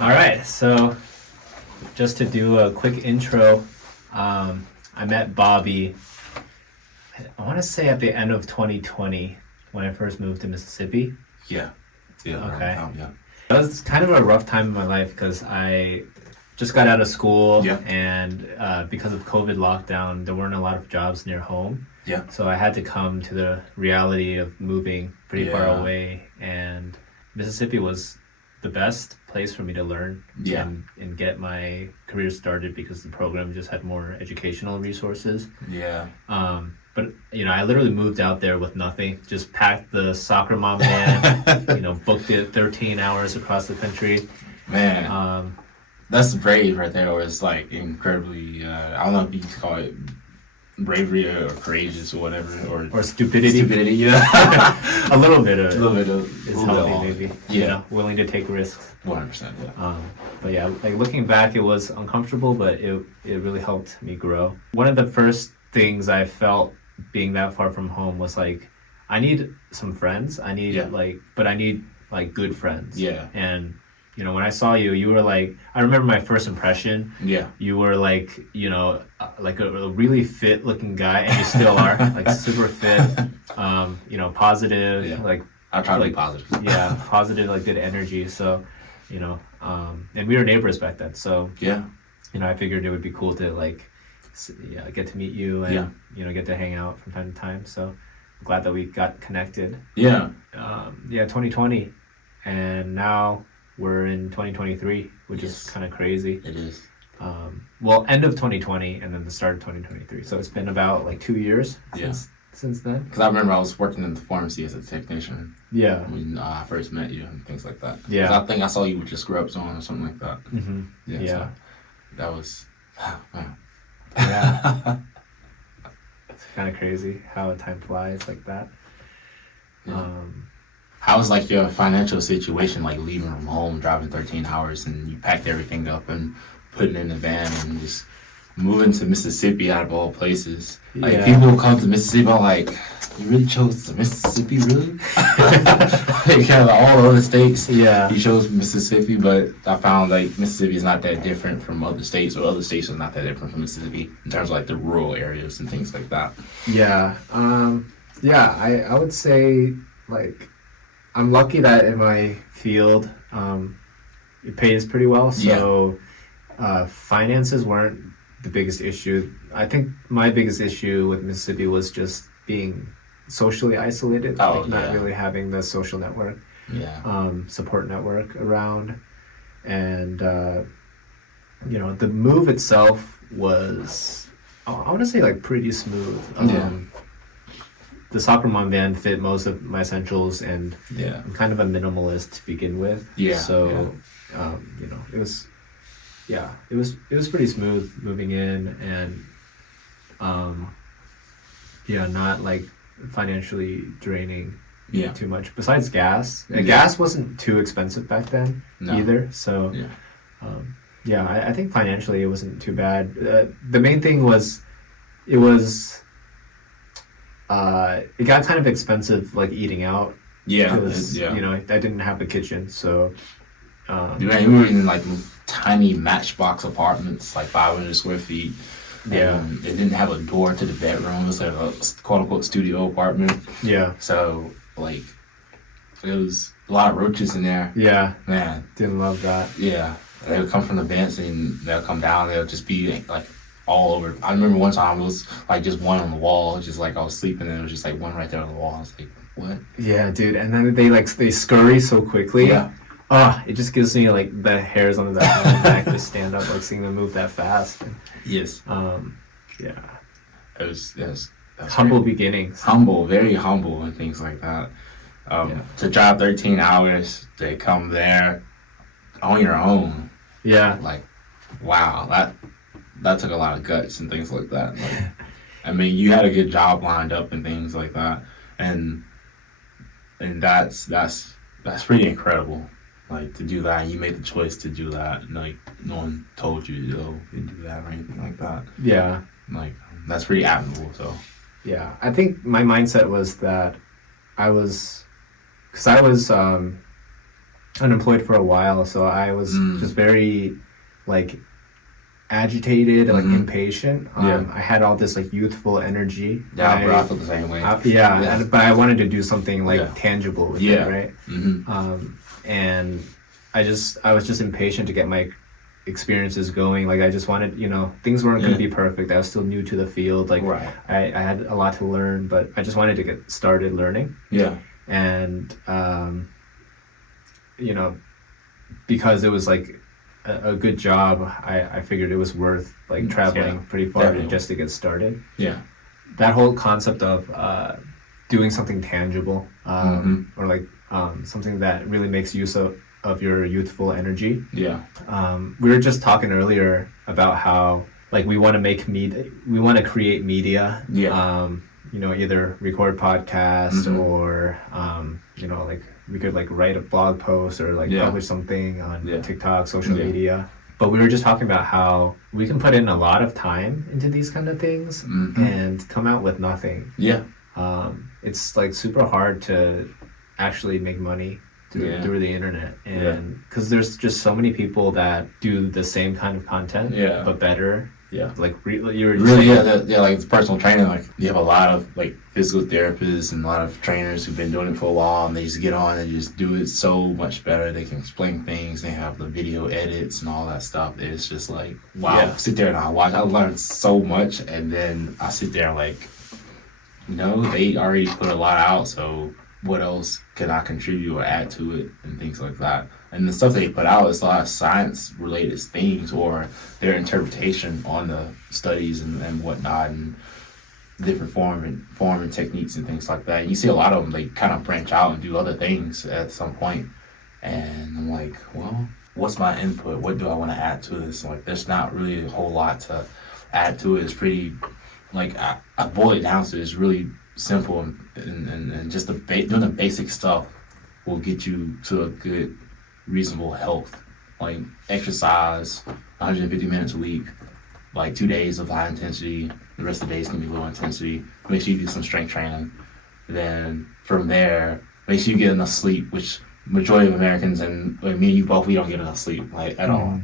All right, so just to do a quick intro, I met Bobby, I want to say at the end of 2020 when I first moved to Mississippi. Yeah. Okay. Yeah. That was kind of a rough time in my life because I just got out of school and because of COVID lockdown, there weren't a lot of jobs near home. Yeah. So I had to come to the reality of moving pretty far away, and Mississippi was the best place for me to learn and get my career started because the program just had more educational resources. Yeah. But I literally moved out there with nothing. Just packed the soccer mom van, booked it 13 hours across the country. Man, that's brave right there, or it's like incredibly. I don't know if you call it bravery or courageous or whatever, or stupidity. Stupidity, yeah. A little bit of is healthy, maybe. Yeah, willing to take risks. 100%. Yeah. But yeah, like looking back, it was uncomfortable, but it really helped me grow. One of the first things I felt being that far from home was like, I need some friends. I need but I need like good friends. Yeah. And when I saw you, you were like, I remember my first impression. Yeah. You were like, like a really fit looking guy, and you still are, like super fit, positive. Yeah. Like I try to be positive. Yeah, positive, like good energy. So, and we were neighbors back then. So, I figured it would be cool to like, get to meet you and, get to hang out from time to time. So I'm glad that we got connected. Yeah. 2020. And now we're in 2023, which is kind of crazy. It is. End of 2020 and then the start of 2023. So it's been about like 2 years since then. Because I remember I was working in the pharmacy as a technician. Yeah. When I first met you and things like that. Yeah. I think I saw you with your scrubs on or something like that. Mm-hmm. Yeah. So that was, man. Yeah. It's kind of crazy how time flies like that. Yeah. How was like your financial situation, like leaving from home, driving 13 hours, and you packed everything up and put it in the van and just moving to Mississippi out of all places? Like people come to Mississippi, I'm like, you really chose Mississippi, really? Like all the other states, you chose Mississippi, but I found like Mississippi is not that different from other states, or other states are not that different from Mississippi in terms of like the rural areas and things like that. Yeah, I would say like, I'm lucky that in my field, it pays pretty well. So finances weren't the biggest issue. I think my biggest issue with Mississippi was just being socially isolated, not really having the social network, support network around. And, the move itself was, I want to say like pretty smooth. The soccer mom van fit most of my essentials, and I'm kind of a minimalist to begin with. So, it was pretty smooth moving in, and not like financially draining too much. Besides gas, gas wasn't too expensive back then either. So, I think financially it wasn't too bad. The main thing was, it got kind of expensive, like eating out. Because, I didn't have a kitchen, so. We were in like tiny matchbox apartments, like 500 square feet. It didn't have a door to the bedroom. It was like a quote unquote studio apartment. Yeah. So like, it was a lot of roaches in there. Yeah. Man. Didn't love that. Yeah. They would come from the vents and they'll come down. They'll just be like all over. I remember one time it was like just one on the wall, just like I was sleeping and it was just like one right there on the wall. I was like, what? Yeah, dude. And then they scurry so quickly. Yeah. It just gives me like the hairs on the back of my neck to stand up, like seeing them move that fast. Yes. Yeah. It was humble beginnings. Humble, very humble and things like that. To drive 13 hours to come there on your own. Yeah. Like, wow, that took a lot of guts and things like that. Like, I mean, you had a good job lined up and things like that, and that's pretty incredible. Like, to do that, and you made the choice to do that, and like no one told you, you do that or anything like that. Yeah. Like, that's pretty admirable. So. Yeah, I think my mindset was that I was unemployed for a while, so I was just very like agitated, like impatient. I had all this like youthful energy. Yeah, bro, I feel the same way. But I wanted to do something like tangible with it, right? And I was just impatient to get my experiences going. Like I just wanted, things weren't going to be perfect. I was still new to the field. Like I had a lot to learn, but I just wanted to get started learning. Yeah. And because it was like a good job, I figured it was worth like traveling pretty far just to get started. Yeah. That whole concept of doing something tangible, or like something that really makes use of your youthful energy. Yeah. We were just talking earlier about how like we want to create media. Yeah. Either record podcasts or like we could like write a blog post or like publish something on TikTok, social media. But we were just talking about how we can put in a lot of time into these kind of things and come out with nothing. Yeah. It's like super hard to actually make money through the internet, and because there's just so many people that do the same kind of content but better. Yeah, like you're really like personal training. Like you have a lot of like physical therapists and a lot of trainers who've been doing it for a while, and they just get on and just do it so much better. They can explain things. They have the video edits and all that stuff. It's just like wow. Yeah. Sit there and I watch. I learned so much, and then I sit there like, they already put a lot out, so what else can I contribute or add to it and things like that. And the stuff they put out is a lot of science-related things or their interpretation on the studies and whatnot and different form and techniques and things like that. And you see a lot of them, they kind of branch out and do other things at some point. And I'm like, well, what's my input? What do I want to add to this? Like, there's not really a whole lot to add to it. It's pretty, like, I boil it down to it's really simple and just doing the basic stuff will get you to a good, reasonable health. Like exercise 150 minutes a week, like 2 days of high intensity, the rest of the days can be low intensity. Make sure you do some strength training. Then from there, make sure you get enough sleep, which majority of Americans and like me and you both, we don't get enough sleep, like at all.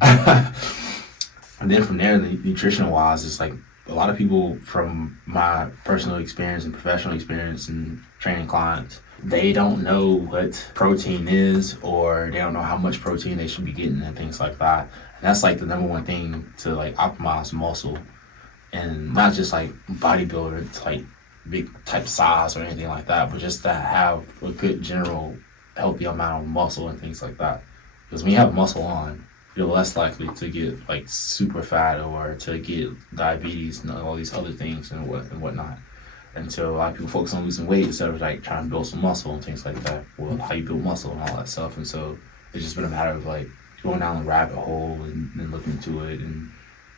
And then from there, the nutrition wise, it's like a lot of people from my personal experience and professional experience and training clients, they don't know what protein is, or they don't know how much protein they should be getting and things like that. And that's like the number one thing to like optimize muscle, and not just like bodybuilder to like big type size or anything like that, but just to have a good general healthy amount of muscle and things like that. Because when you have muscle on, you're less likely to get like super fat or to get diabetes and all these other things and whatnot. And so a lot of people focus on losing weight instead of like trying to build some muscle and things like that. Well, how you build muscle and all that stuff. And so it's just been a matter of like going down the rabbit hole and looking into it and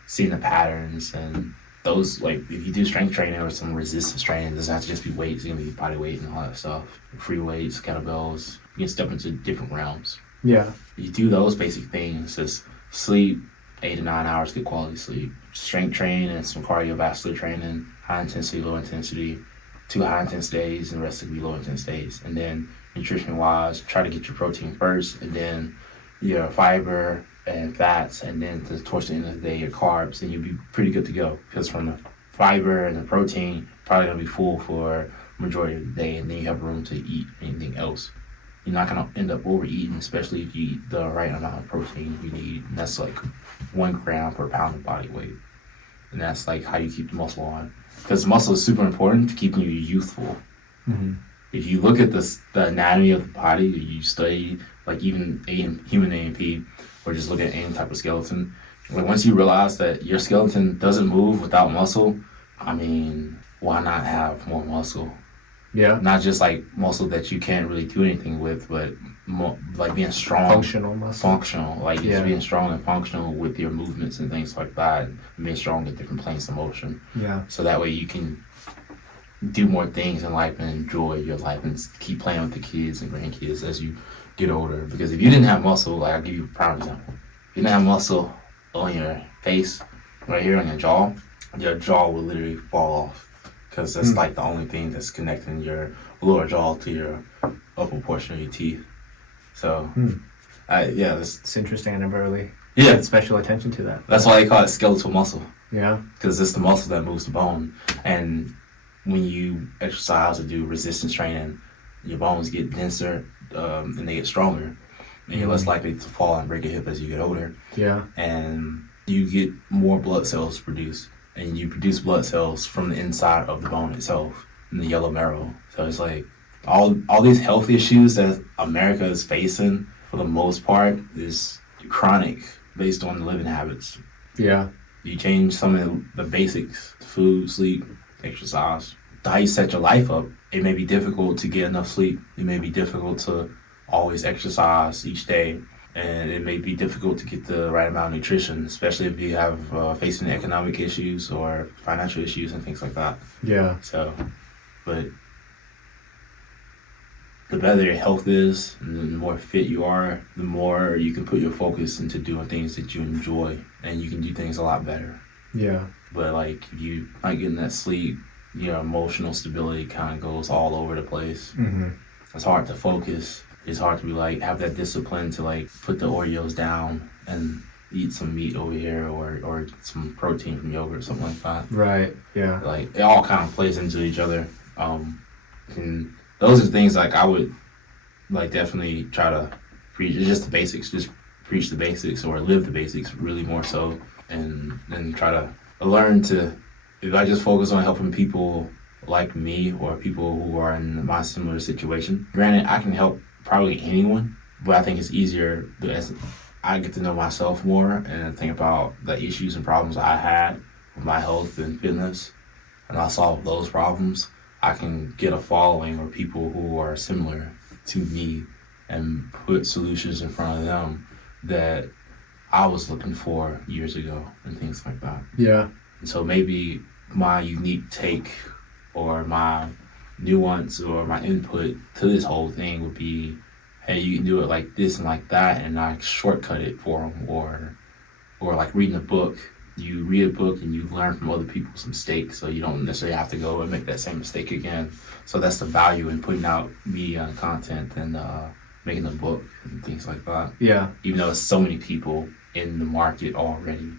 seeing the patterns. And those, like if you do strength training or some resistance training, it doesn't have to just be weights. It can be body weight and all that stuff. Free weights, kettlebells. You can step into different realms. Yeah. You do those basic things, just sleep, 8 to 9 hours, good quality sleep. Strength training and some cardiovascular training, high intensity, low intensity, 2 high intensity days and the rest will be low intensity days. And then nutrition wise, try to get your protein first and then your fiber and fats, and then towards the end of the day your carbs, and you'll be pretty good to go. Because from the fiber and the protein, probably gonna be full for majority of the day, and then you have room to eat anything else. You're not going to end up overeating, especially if you eat the right amount of protein you need. And that's like 1 gram per pound of body weight. And that's like how you keep the muscle on. Because muscle is super important to keeping you youthful. Mm-hmm. If you look at the anatomy of the body, you study like even human A&P, or just look at any type of skeleton, like once you realize that your skeleton doesn't move without muscle, I mean, why not have more muscle? Yeah. Not just like muscle that you can't really do anything with, but like being strong. Functional muscle. Functional. Like just being strong and functional with your movements and things like that. And being strong in different planes of motion. Yeah. So that way you can do more things in life and enjoy your life and keep playing with the kids and grandkids as you get older. Because if you didn't have muscle, like I'll give you a prime example. If you didn't have muscle on your face, right here on your jaw will literally fall off. Because that's like the only thing that's connecting your lower jaw to your upper portion of your teeth. So It's interesting. I never really Yeah. paid special attention to that. That's why they call it skeletal muscle. Yeah. Because it's the muscle that moves the bone. And when you exercise or do resistance training, your bones get denser and they get stronger. And you're less likely to fall and break a hip as you get older. Yeah. And you get more blood cells produced. And you produce blood cells from the inside of the bone itself, in the yellow marrow. So it's like all these health issues that America is facing, for the most part, is chronic based on the living habits. Yeah. You change some of the basics: food, sleep, exercise. How you set your life up. It may be difficult to get enough sleep. It may be difficult to always exercise each day. And it may be difficult to get the right amount of nutrition, especially if you have facing economic issues or financial issues and things like that. Yeah. So, but the better your health is, and the more fit you are, the more you can put your focus into doing things that you enjoy, and you can do things a lot better. Yeah. But like, if you aren't getting that sleep, your emotional stability kind of goes all over the place. Mm-hmm. It's hard to focus. It's hard to be like, have that discipline to like put the Oreos down and eat some meat over here or some protein from yogurt or something like that. Right. Yeah. Like, it all kind of plays into each other. And those are things like I would like definitely try to preach. It's just the basics. Just preach the basics or live the basics really more so, and try to learn to. If I just focus on helping people like me or people who are in my similar situation, granted I can help probably anyone, but I think it's easier as I get to know myself more and think about the issues and problems I had with my health and fitness, and I solve those problems. I can get a following or people who are similar to me and put solutions in front of them that I was looking for years ago and things like that. Yeah. And so maybe my unique take or my nuance or my input to this whole thing would be, hey, you can do it like this and like that, and I shortcut it for them. Or like reading a book. You read a book and you learn from other people's mistakes, so you don't necessarily have to go and make that same mistake again. So that's the value in putting out media and content and making a book and things like that. Yeah. Even though there's so many people in the market already,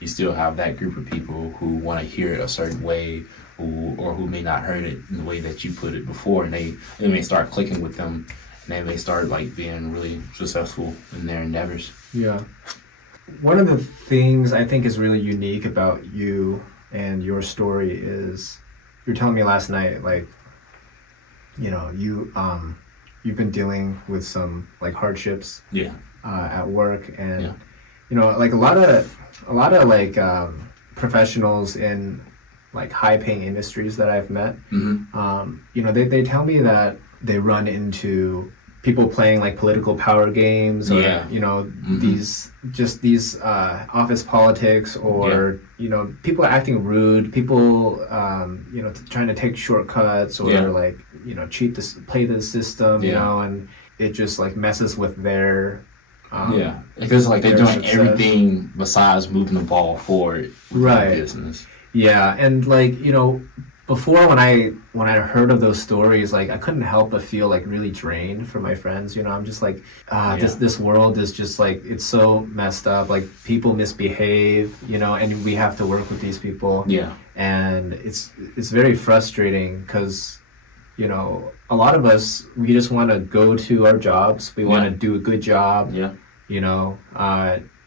you still have that group of people who want to hear it a certain way, who may not heard it in the way that you put it before, and they may start clicking with them, and they may start like being really successful in their endeavors. Yeah. One of the things I think is really unique about you and your story is, you were telling me last night, like, you know, you've been dealing with some like hardships at work, and you know, like a lot of like professionals in like high paying industries that I've met, you know, they tell me that they run into people playing like political power games, or you know, these office politics, or you know, people acting rude, people you know, trying to take shortcuts, or like, you know, play the system, you know, and it just like messes with their it feels like they're doing success. Everything besides moving the ball forward with their business. And like, you know, before when I heard of those stories, like I couldn't help but feel like really drained from my friends. You know, I'm just like, this world is just like, it's so messed up. Like people misbehave, you know, and we have to work with these people. Yeah. And it's very frustrating because, you know, a lot of us, we just want to go to our jobs. We want to do a good job. Yeah. You know,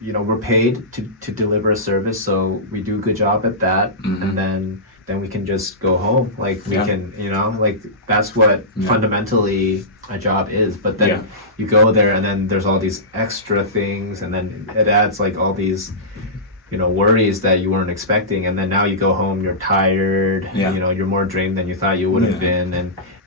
we're paid to deliver a service, so we do a good job at that, and then we can just go home. Like we can, you know, like that's what fundamentally a job is. But then you go there, and then there's all these extra things, and then it adds like all these, you know, worries that you weren't expecting, and then now you go home, you're tired, you know, you're more drained than you thought you would have been,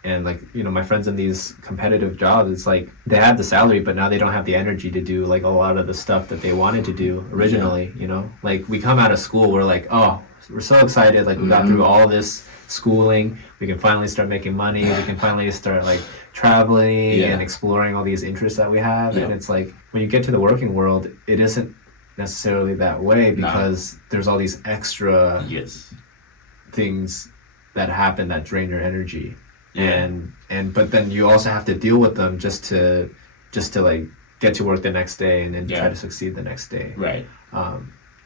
and like, you know, my friends in these competitive jobs, it's like they have the salary, but now they don't have the energy to do like a lot of the stuff that they wanted to do originally, you know? Like we come out of school, we're like, oh, we're so excited, like we got through all this schooling, we can finally start making money, we can finally start like traveling and exploring all these interests that we have. And it's like, when you get to the working world, it isn't necessarily that way, because there's all these extra things that happen that drain your energy. And but then you also have to deal with them just to like get to work the next day and then Yeah. try to succeed the next day. Right.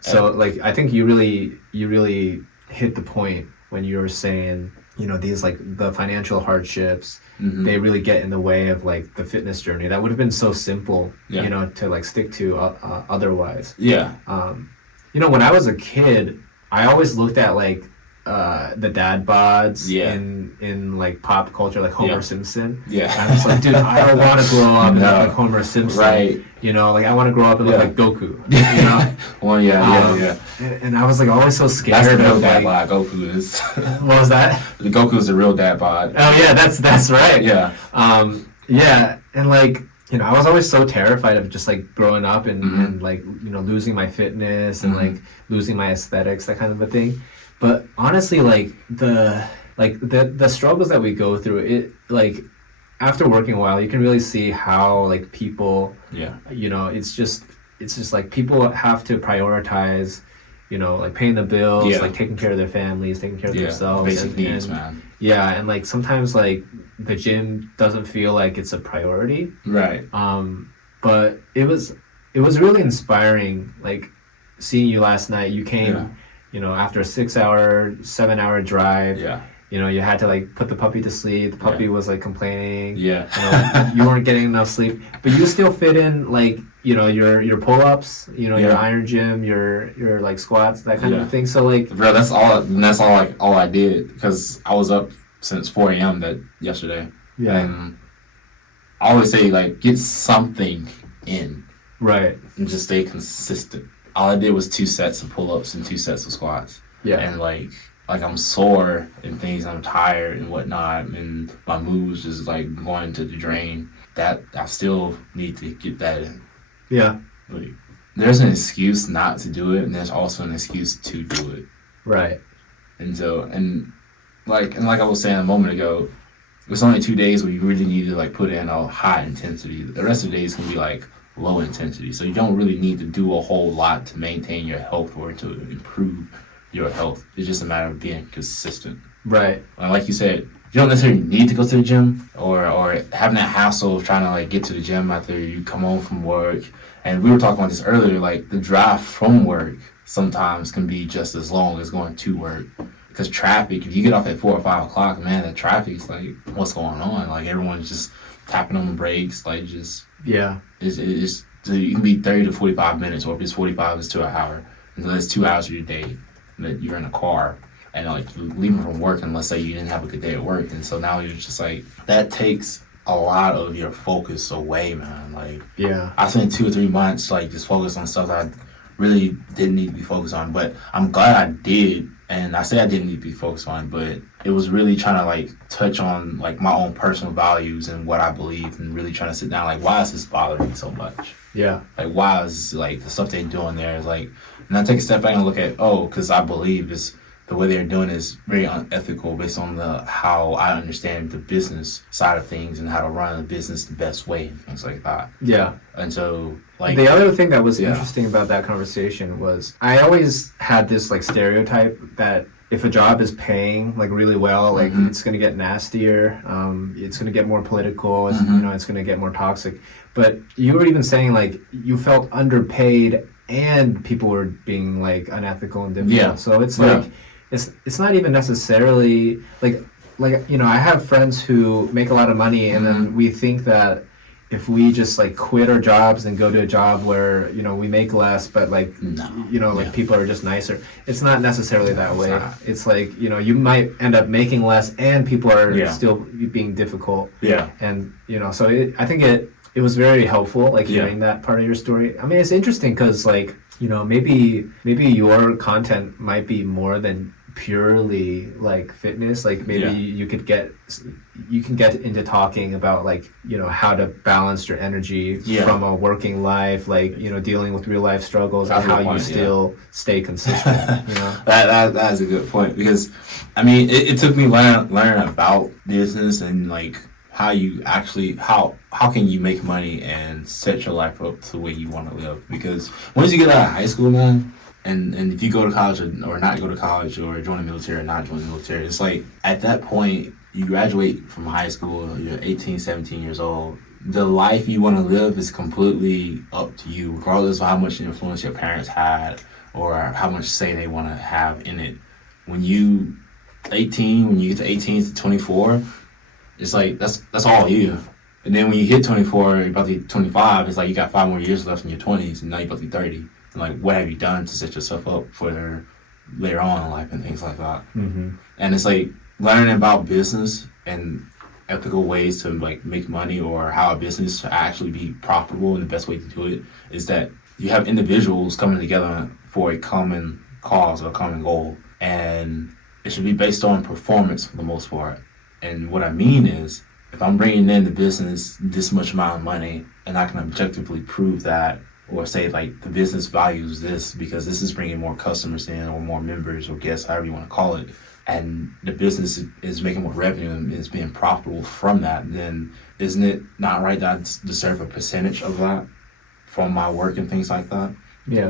So like I think you really hit the point when you were saying, you know, these like the financial hardships, they really get in the way of like the fitness journey that would have been so simple, you know, to like stick to otherwise. Yeah. You know, when I was a kid, I always looked at like the dad bods in like pop culture, like Homer Simpson. Yeah. And I was like, dude, I don't want to grow up and look like Homer Simpson. Right. You know, like I want to grow up and look like Goku. You know. Well, yeah. And I was like always so scared. That's the real of dad like, bod. Goku is. What was that? The Goku's the real dad bod. Oh yeah, that's right. Yeah. Yeah, and like, you know, I was always so terrified of just like growing up and like, you know, losing my fitness and like losing my aesthetics, that kind of a thing. But honestly, like the struggles that we go through, it like after working a while, you can really see how like people, you know, it's just like people have to prioritize, you know, like paying the bills, like taking care of their families, taking care of themselves, basic needs, man. Yeah, and like sometimes like the gym doesn't feel like it's a priority. Right. But it was really inspiring, like seeing you last night. You came, you know, after a 7-hour drive. Yeah. You know, you had to like put the puppy to sleep. The puppy was like complaining. Yeah. You know, you weren't getting enough sleep, but you still fit in like, you know, your pull-ups, you know, your iron gym, your like squats, that kind of thing. So like, bro, that's all I did, because I was up since 4 a.m. that yesterday. Yeah. And I always say like get something in. Right. And just stay consistent. All I did was 2 sets of pull-ups and 2 sets of squats. Yeah. And like I'm sore and things, I'm tired and whatnot, and my mood was just like going to the drain. That I still need to get that in. Yeah. Like, there's an excuse not to do it, and there's also an excuse to do it. Right. And so, and like I was saying a moment ago, it's only 2 days where you really need to like put in a high intensity. The rest of the days can be like low intensity. So you don't really need to do a whole lot to maintain your health or to improve your health. It's just a matter of being consistent. Right. And like you said, you don't necessarily need to go to the gym or having that hassle of trying to like get to the gym after you come home from work. And we were talking about this earlier, like the drive from work sometimes can be just as long as going to work. Because traffic, if you get off at 4 or 5 o'clock, man, the traffic's like, what's going on? Like everyone's just tapping on the brakes, like just it's you can be 30 to 45 minutes, or if it's 45, it's to an hour. And so that's 2 hours of your day that you're in a car. And like leaving from work, and let's say you didn't have a good day at work, and so now you're just like, that takes a lot of your focus away, man. Like I spent 2 or 3 months like just focused on stuff that I really didn't need to be focused on, but I'm glad I did. And I say I didn't need to be focused on, but it was really trying to like touch on like my own personal values and what I believe, and really trying to sit down like, why is this bothering me so much? Yeah. Like why is like the stuff they're doing there is like, and I take a step back and look at, because I believe the way they're doing is very unethical based on how I understand the business side of things and how to run a business the best way and things like that. Yeah. And so like the other thing that was interesting about that conversation was I always had this like stereotype that if a job is paying like really well, like it's gonna get nastier, it's gonna get more political, you know, it's gonna get more toxic. But you were even saying like you felt underpaid and people were being like unethical and difficult. Yeah. So it's like it's not even necessarily like you know, I have friends who make a lot of money, and then we think that if we just like quit our jobs and go to a job where, you know, we make less, but like you know, like people are just nicer. It's not necessarily that way. It's like, you know, you might end up making less and people are still being difficult. Yeah. And you know, so I think it was very helpful, like hearing that part of your story. I mean, it's interesting because like, you know, maybe your content might be more than purely like fitness. Like maybe you can get into talking about like, you know, how to balance your energy from a working life, like, you know, dealing with real life struggles, and how you still stay consistent. You know, that is a good point, because I mean it took me learning about business and like how you actually how can you make money and set your life up to the way you want to live. Because once you get out of high school, man, and if you go to college or not go to college, or join the military or not join the military, it's like at that point you graduate from high school, you're 18, 17 years old, the life you want to live is completely up to you, regardless of how much influence your parents had or how much say they want to have in it. When you get to 18 to 24, it's like that's all you. And then when you hit 24, you're about to be 25, it's like you got 5 more years left in your 20s, and now you're about to be 30. And like, what have you done to set yourself up for later on in life and things like that? Mm-hmm. And it's like learning about business and ethical ways to like make money, or how a business to actually be profitable, and the best way to do it is that you have individuals coming together for a common cause or a common goal, and it should be based on performance for the most part. And what I mean is, if I'm bringing in the business this much amount of money and I can objectively prove that, or say like the business values this because this is bringing more customers in or more members or guests, however you want to call it, and the business is making more revenue and is being profitable from that, then isn't it not right that I deserve a percentage of that from my work and things like that? Yeah.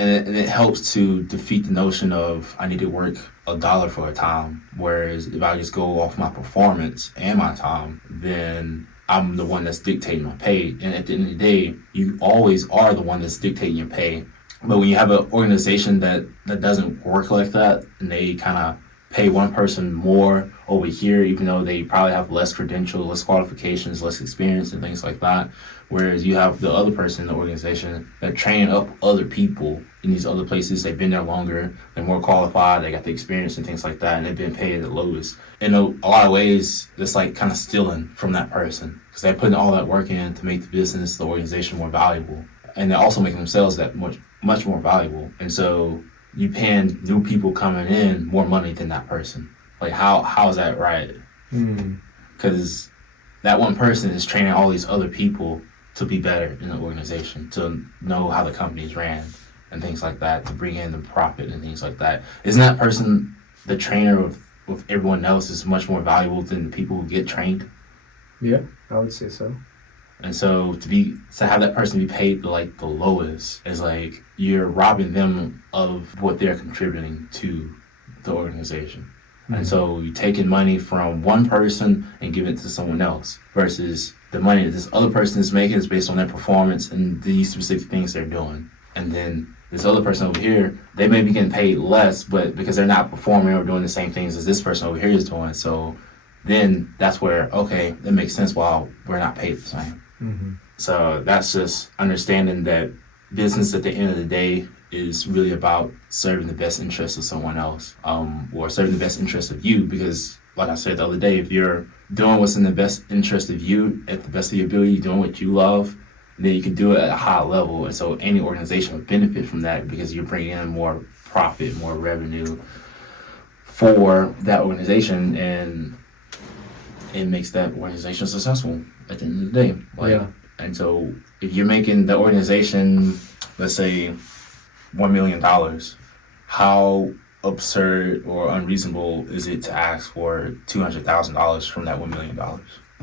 And it helps to defeat the notion of I need to work $1 for a time. Whereas if I just go off my performance and my time, then I'm the one that's dictating my pay. And at the end of the day, you always are the one that's dictating your pay. But when you have an organization that doesn't work like that, and they kind of pay one person more over here, even though they probably have less credentials, less qualifications, less experience and things like that. Whereas you have the other person in the organization that train up other people in these other places. They've been there longer, they're more qualified, they got the experience and things like that, and they've been paid the lowest. In a lot of ways, it's like kind of stealing from that person because they're putting all that work in to make the business, the organization more valuable. And they're also making themselves that much more valuable. And so you paying new people coming in more money than that person. Like how is that right? Because that one person is training all these other people to be better in the organization, to know how the company is ran and things like that, to bring in the profit and things like that. Isn't that person, the trainer with everyone else, is much more valuable than the people who get trained? Yeah, I would say so. And so to have that person be paid the lowest is like you're robbing them of what they're contributing to the organization. Mm-hmm. And so you're taking money from one person and giving it to someone else, versus the money that this other person is making is based on their performance and these specific things they're doing. And then this other person over here, they may be getting paid less, but because they're not performing or doing the same things as this person over here is doing. So then that's where, okay, that makes sense why we're not paid the same. Mm-hmm. So that's just understanding that business at the end of the day is really about serving the best interest of someone else, or serving the best interest of you. Because like I said the other day, if you're doing what's in the best interest of you at the best of your ability, doing what you love, then you can do it at a high level. And so any organization would benefit from that because you're bringing in more profit, more revenue for that organization, and it makes that organization successful at the end of the day. And so if you're making the organization, let's say $1 million, how absurd or unreasonable is it to ask for $200,000 from that $1 million?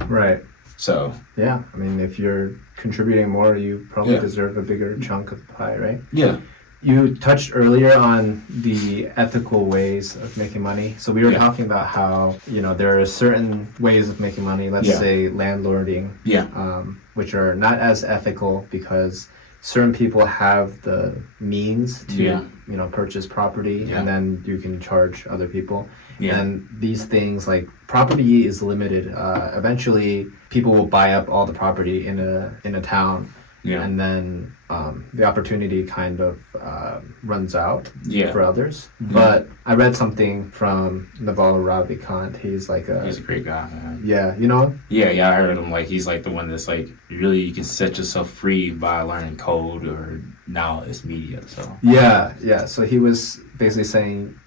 Right. So yeah, I mean, if you're contributing more, you probably deserve a bigger chunk of the pie, right? Yeah. You touched earlier on the ethical ways of making money. So we were talking about how, there are certain ways of making money, let's say landlording, which are not as ethical because certain people have the means to, purchase property, and then you can charge other people. Yeah. And these things, like property is limited. Eventually, people will buy up all the property in a town. Yeah. And then the opportunity kind of runs out for others. Yeah. But I read something from Naval Ravikant. He's a great guy, man. Yeah, you know him? Yeah, I heard him. Like, he's like the one that's like, really, you can set yourself free by learning code, or now it's media. So yeah. So he was basically saying,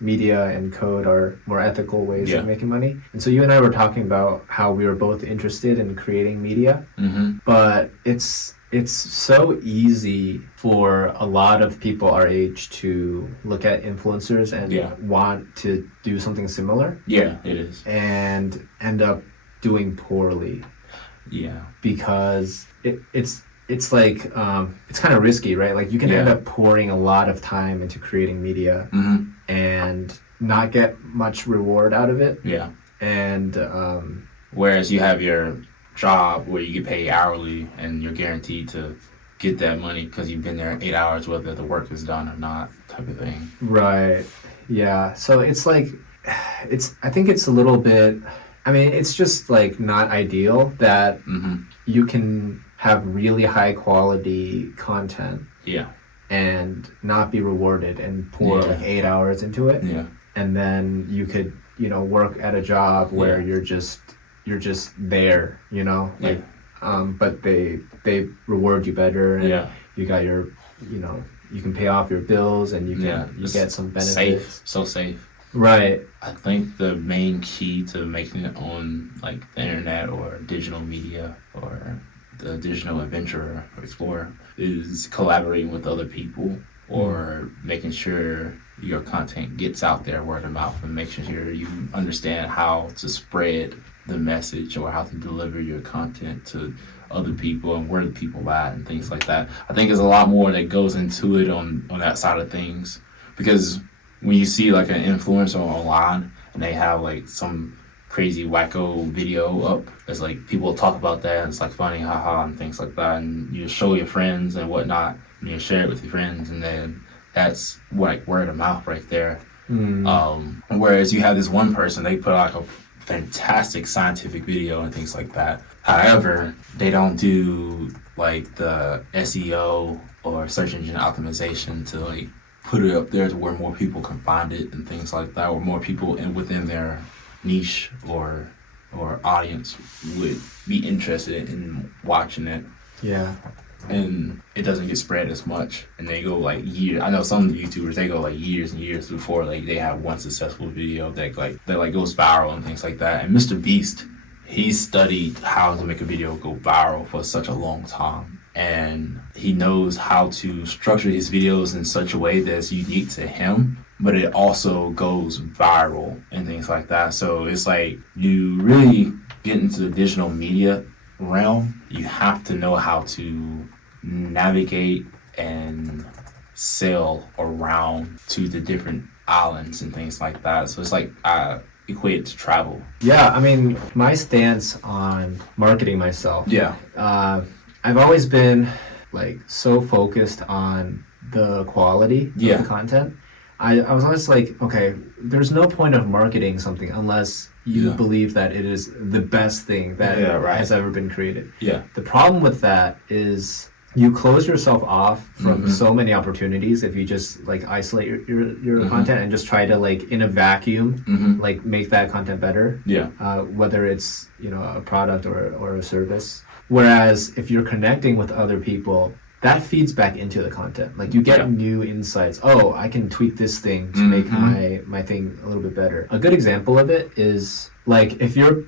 media and code are more ethical ways of making money. And so you and I were talking about how we were both interested in creating media, but it's so easy for a lot of people our age to look at influencers and want to do something similar. Yeah, it is. And end up doing poorly. Yeah. Because it's like, it's kind of risky, right? Like you can end up pouring a lot of time into creating media and not get much reward out of it. Yeah. And whereas you have your job where you get paid hourly and you're guaranteed to get that money because you've been there 8 hours, whether the work is done or not, type of thing. Right. Yeah. So it's like, I think it's a little bit, I mean, it's just like not ideal that you can have really high quality content. Yeah. And not be rewarded and pour like 8 hours into it. Yeah. And then you could, work at a job where you're just there, like, but they reward you better, and you got your, you can pay off your bills, and you get some benefits. So safe. Right. I think the main key to making it on like the internet or digital media or the digital adventurer or explorer is collaborating with other people or making sure your content gets out there word of mouth, and making sure you understand how to spread the message or how to deliver your content to other people and where the people at and things like that. I think there's a lot more that goes into it on that side of things, because when you see like an influencer online and they have like some crazy wacko video up, it's like people talk about that and it's like funny, haha, and things like that, and you show your friends and whatnot, and you share it with your friends, and then that's like word of mouth right there. Whereas you have this one person, they put out like a fantastic scientific video and things like that. However, they don't do like the SEO or search engine optimization to like put it up there to where more people can find it and things like that, or more people within their niche or audience would be interested in watching it. Yeah. And it doesn't get spread as much, and they go like years. I know some YouTubers, they go like years and years before like they have one successful video that goes viral and things like that. And Mr. Beast, he studied how to make a video go viral for such a long time, and he knows how to structure his videos in such a way that's unique to him, but it also goes viral and things like that. So it's like you really get into the digital media realm, you have to know how to navigate and sail around to the different islands and things like that. So it's like I equate it to travel. Yeah, I mean, my stance on marketing myself. Yeah. I've always been like so focused on the quality of the content. I was always like, okay, there's no point of marketing something unless you believe that it is the best thing that has ever been created. Yeah. The problem with that is you close yourself off from so many opportunities if you just like isolate your content and just try to like in a vacuum like make that content better. Yeah. Whether it's a product or a service. Whereas if you're connecting with other people, that feeds back into the content. Like you get new insights. Oh, I can tweak this thing to make my thing a little bit better. A good example of it is like if you're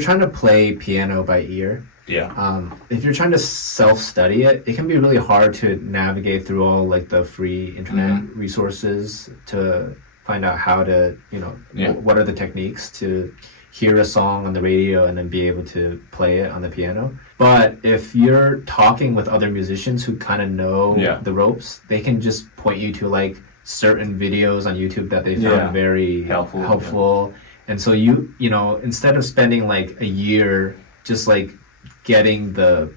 trying to play piano by ear. Yeah. If you're trying to self-study it, it can be really hard to navigate through all like the free internet resources to find out how to, what are the techniques to hear a song on the radio and then be able to play it on the piano. But if you're talking with other musicians who kind of know the ropes, they can just point you to like certain videos on YouTube that they found very helpful. And so you instead of spending like a year just like getting the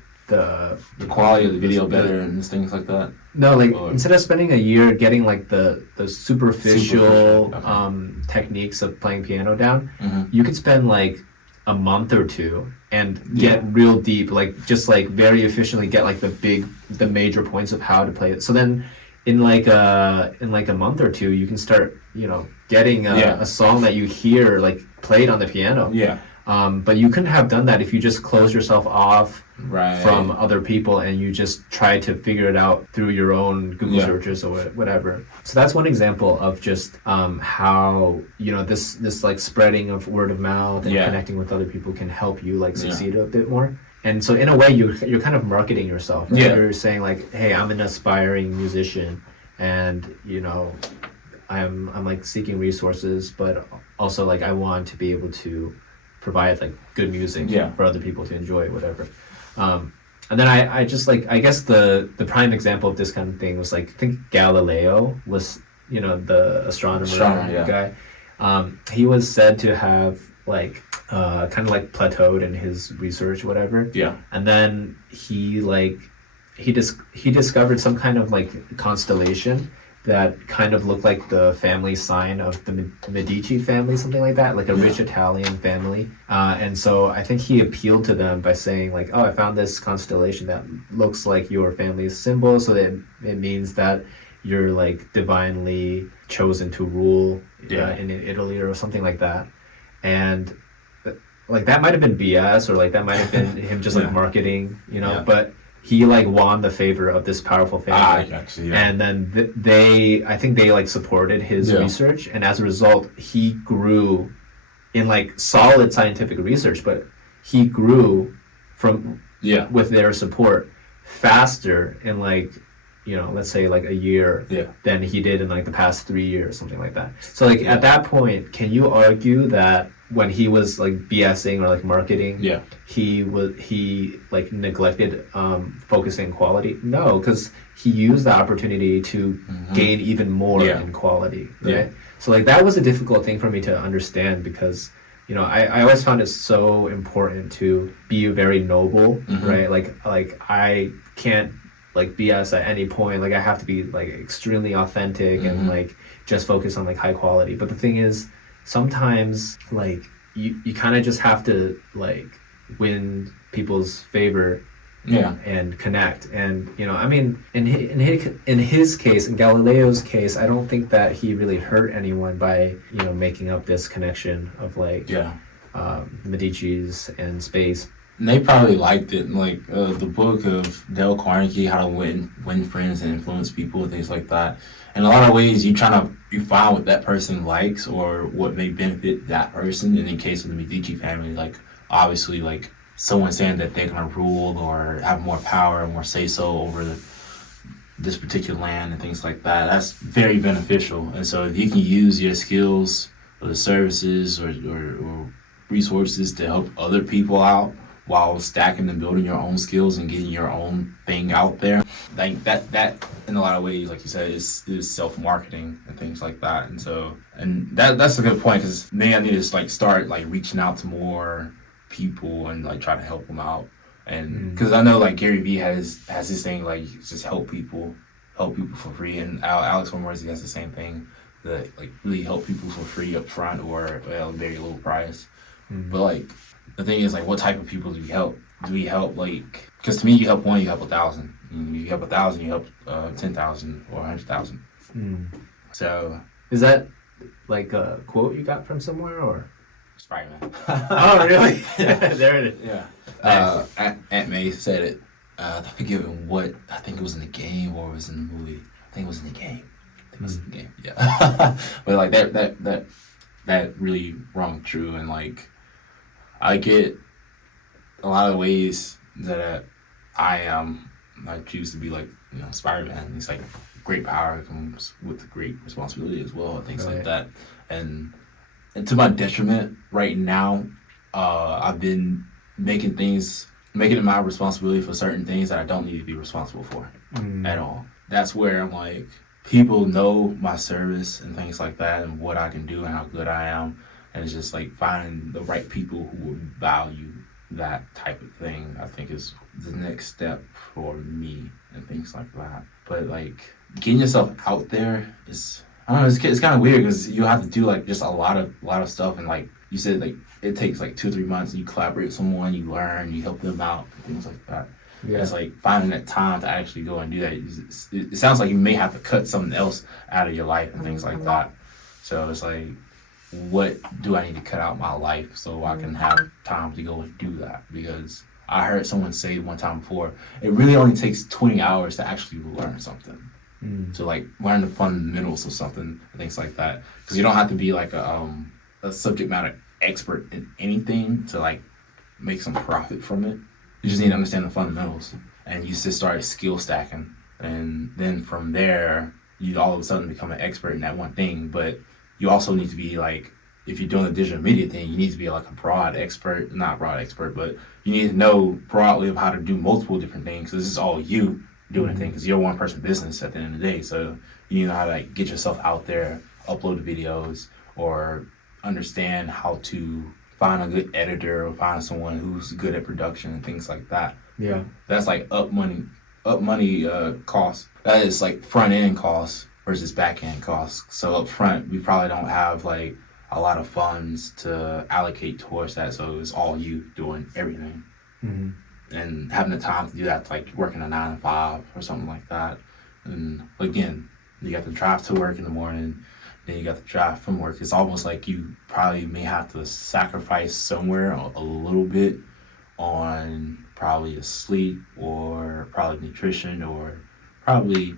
quality of the video better and things like that. No, like instead of spending a year getting like the superficial techniques of playing piano down, you could spend like a month or two and get real deep, like just like very efficiently get like the major points of how to play it. So then in like a month or two you can start getting a song that you hear like played on the piano. Yeah. But you couldn't have done that if you just close yourself off from other people and you just try to figure it out through your own Google searches or whatever. So that's one example of just how this like spreading of word of mouth and connecting with other people can help you like succeed a bit more. And so in a way you're kind of marketing yourself. Right? You're saying like, hey, I'm an aspiring musician, and I'm like seeking resources, but also like I want to be able to provide like good music for other people to enjoy, whatever. And then I just like, I guess the prime example of this kind of thing was like, I think Galileo was, the astronomer guy. He was said to have like kind of like plateaued in his research, whatever. Yeah. And then he discovered some kind of like constellation that kind of looked like the family sign of the Medici family, something like that, like a rich Italian family. And so I think he appealed to them by saying like, oh, I found this constellation that looks like your family's symbol, so that it means that you're like divinely chosen to rule in Italy or something like that. And like that might have been BS, or like that might have been him just like marketing, but he like won the favor of this powerful family. And then I think they like supported his research, and as a result he grew in like solid scientific research, but he grew from with their support faster in like let's say like a year than he did in like the past 3 years, something like that. So like at that point, can you argue that when he was like BSing or like marketing, he like neglected focusing quality? No, because he used the opportunity to gain even more in quality, right? So like that was a difficult thing for me to understand, because I always found it so important to be very noble, right? Like I can't like BS at any point. Like I have to be like extremely authentic and like just focus on like high quality. But the thing is, sometimes like you kind of just have to like win people's favor and connect. And I mean, in his case, in Galileo's case, I don't think that he really hurt anyone by making up this connection of like Medici's and space. And they probably liked it, like the book of Dale Carnegie, How to Win Friends and Influence People, and things like that. In a lot of ways, you find what that person likes or what may benefit that person. And in the case of the Medici family, like obviously, like someone saying that they're gonna rule or have more power and more say so over this particular land and things like that. That's very beneficial. And so if you can use your skills or the services or resources to help other people out, while stacking and building your own skills and getting your own thing out there, like that in a lot of ways, like you said, is self-marketing and things like that. And so that's a good point, because maybe I need to like start like reaching out to more people and like try to help them out. And because I know like Gary Vee has this thing like just help people for free, and Alex Hormozy has the same thing, that like really help people for free up front or at a very low price. But like the thing is, like, what type of people do we help? Do we help, like, because to me, you help one, you help 1,000. You help 1,000, you help 10,000 or 100,000. So is that like a quote you got from somewhere, or? Spider-Man. Oh, really? There it is. Yeah. Aunt May said it. I forget what. I think it was in the game or it was in the movie. I think it was in the game. Yeah. But like that really rung true, and like I get a lot of ways that I choose to be like Spider-Man. It's like great power comes with great responsibility as well, and things like that. And to my detriment, right now, I've been making it my responsibility for certain things that I don't need to be responsible for at all. That's where I'm like, people know my service and things like that, and what I can do and how good I am. And it's just like finding the right people who will value that type of thing, I think, is the next step for me and things like that. But like getting yourself out there is, I don't know, it's kind of weird, because you have to do like just a lot of stuff, and like you said, like it takes like 2-3 months, and you collaborate with someone, you learn, you help them out, and things like that. Yeah. It's like finding that time to actually go and do that. It sounds like you may have to cut something else out of your life and things like that. So it's like, what do I need to cut out my life so I can have time to go and do that? Because I heard someone say one time before, it really only takes 20 hours to actually learn something. To like learn the fundamentals of something and things like that. Because you don't have to be like a subject matter expert in anything to like make some profit from it. You just need to understand the fundamentals, and you just start skill stacking, and then from there you all of a sudden become an expert in that one thing. But you also need to be like, if you're doing a digital media thing, you need to be like a not broad expert, but you need to know broadly of how to do multiple different things. This is all you doing a thing, because you're a one person business at the end of the day. So you need to know how to like get yourself out there, upload the videos, or understand how to find a good editor or find someone who's good at production and things like that. Yeah. That's like up money costs. That is like front end costs versus back end costs. So up front, we probably don't have like a lot of funds to allocate towards that. So it's all you doing everything. Mm-hmm. And having the time to do that, like working a 9 to 5 or something like that. And again, you got to drive to work in the morning, then you got to drive from work. It's almost like you probably may have to sacrifice somewhere a little bit on probably your sleep or probably nutrition or probably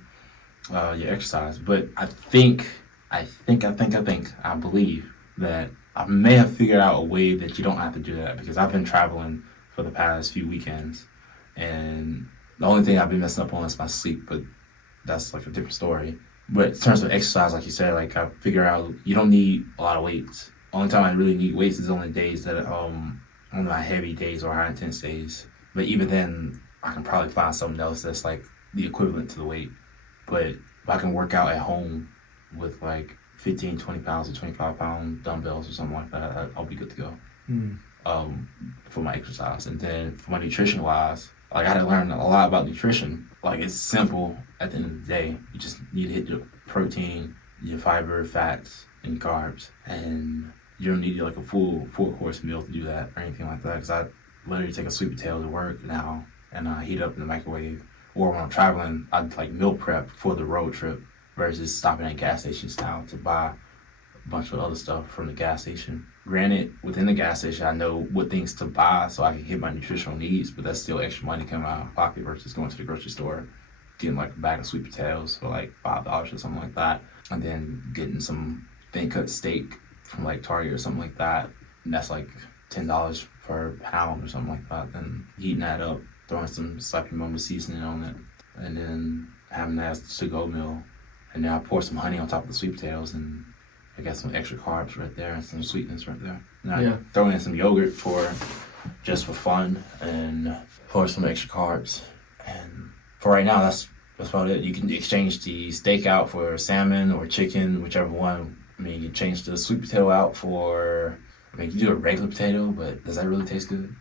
your exercise. But I believe that I may have figured out a way that you don't have to do that, because I've been traveling for the past few weekends, and the only thing I've been messing up on is my sleep, but that's like a different story. But in terms of exercise, like you said, like I figure out you don't need a lot of weights. Only time I really need weights is on the days that on my heavy days or high intense days. But even then, I can probably find something else that's like the equivalent to the weight. But if I can work out at home with like 15, 20 pounds or 25 pound dumbbells or something like that, I'll be good to go. For my exercise. And then for my nutrition wise, like I had to learn a lot about nutrition. Like it's simple at the end of the day. You just need to hit your protein, your fiber, fats, and carbs. And you don't need like a full course meal to do that or anything like that. Because I literally take a sweet potato to work now and I heat up in the microwave. Or when I'm traveling, I like meal prep for the road trip versus stopping at gas stations now to buy a bunch of other stuff from the gas station. Granted, within the gas station, I know what things to buy so I can hit my nutritional needs, but that's still extra money coming out of my pocket versus going to the grocery store, getting like a bag of sweet potatoes for like $5 or something like that, and then getting some thin cut steak from like Target or something like that, and that's like $10 per pound or something like that. Then heating that up, throwing some Slappy Mama seasoning on it, and then having that as a to-go meal, and then I pour some honey on top of the sweet potatoes, and I got some extra carbs right there and some sweetness right there. And I throw in some yogurt for fun and for some extra carbs. And for right now, that's about it. You can exchange the steak out for salmon or chicken, whichever one. I mean, you change the sweet potato out for, I mean, you do a regular potato, but does that really taste good?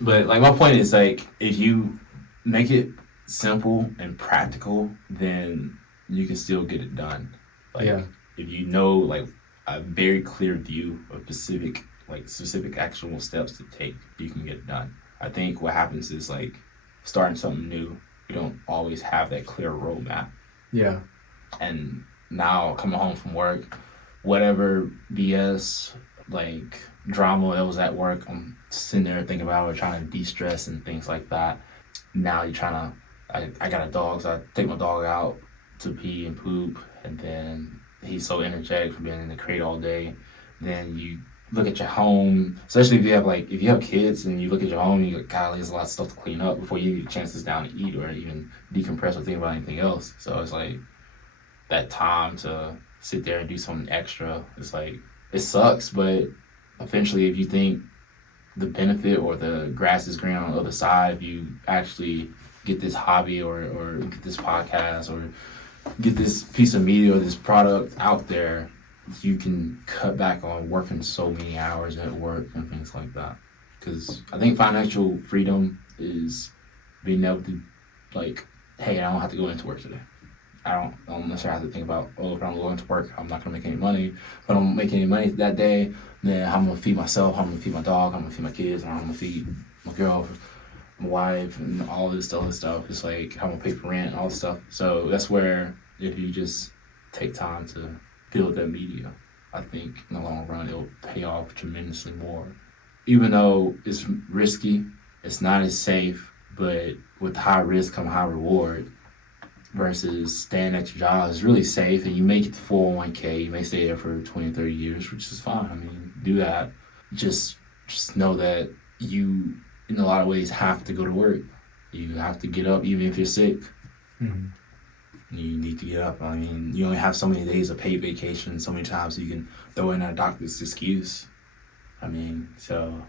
But like my point is like, if you make it simple and practical, then you can still get it done. Like, if you know, like, a very clear view of specific actual steps to take, you can get it done. I think what happens is, like, starting something new, you don't always have that clear roadmap. Yeah. And now, coming home from work, whatever BS, like, drama that was at work, I'm sitting there thinking about it, trying to de-stress and things like that. Now you're trying to, I got a dog, so I take my dog out to pee and poop, and then he's so energetic from being in the crate all day. Then you look at your home, especially if you have kids and you look at your home and you go, golly, there's a lot of stuff to clean up before you get chances down to eat or even decompress or think about anything else. So it's like that time to sit there and do something extra. It's like, it sucks, but eventually if you think the benefit or the grass is green on the other side, if you actually get this hobby or get this podcast or get this piece of media or this product out there, you can cut back on working so many hours at work and things like that. Because I think financial freedom is being able to, like, hey, I don't have to go into work today. I don't necessarily have to think about, if I'm going to work, I'm not going to make any money. If I don't make any money that day, then I'm going to feed myself, I'm going to feed my dog, I'm going to feed my kids, and I'm going to feed my girl, my wife, and all this other stuff. It's like, I'm going to pay for rent and all this stuff. So that's where, if you just take time to build that media, I think in the long run, it'll pay off tremendously more. Even though it's risky, it's not as safe, but with high risk come high reward versus staying at your job is really safe, and you make it to 401k, you may stay there for 20, 30 years, which is fine. I mean, do that. Just know that you, in a lot of ways, have to go to work. You have to get up even if you're sick. Mm-hmm. You need to get up. I mean, you only have so many days of paid vacation, so many times you can throw in a doctor's excuse. I mean, so,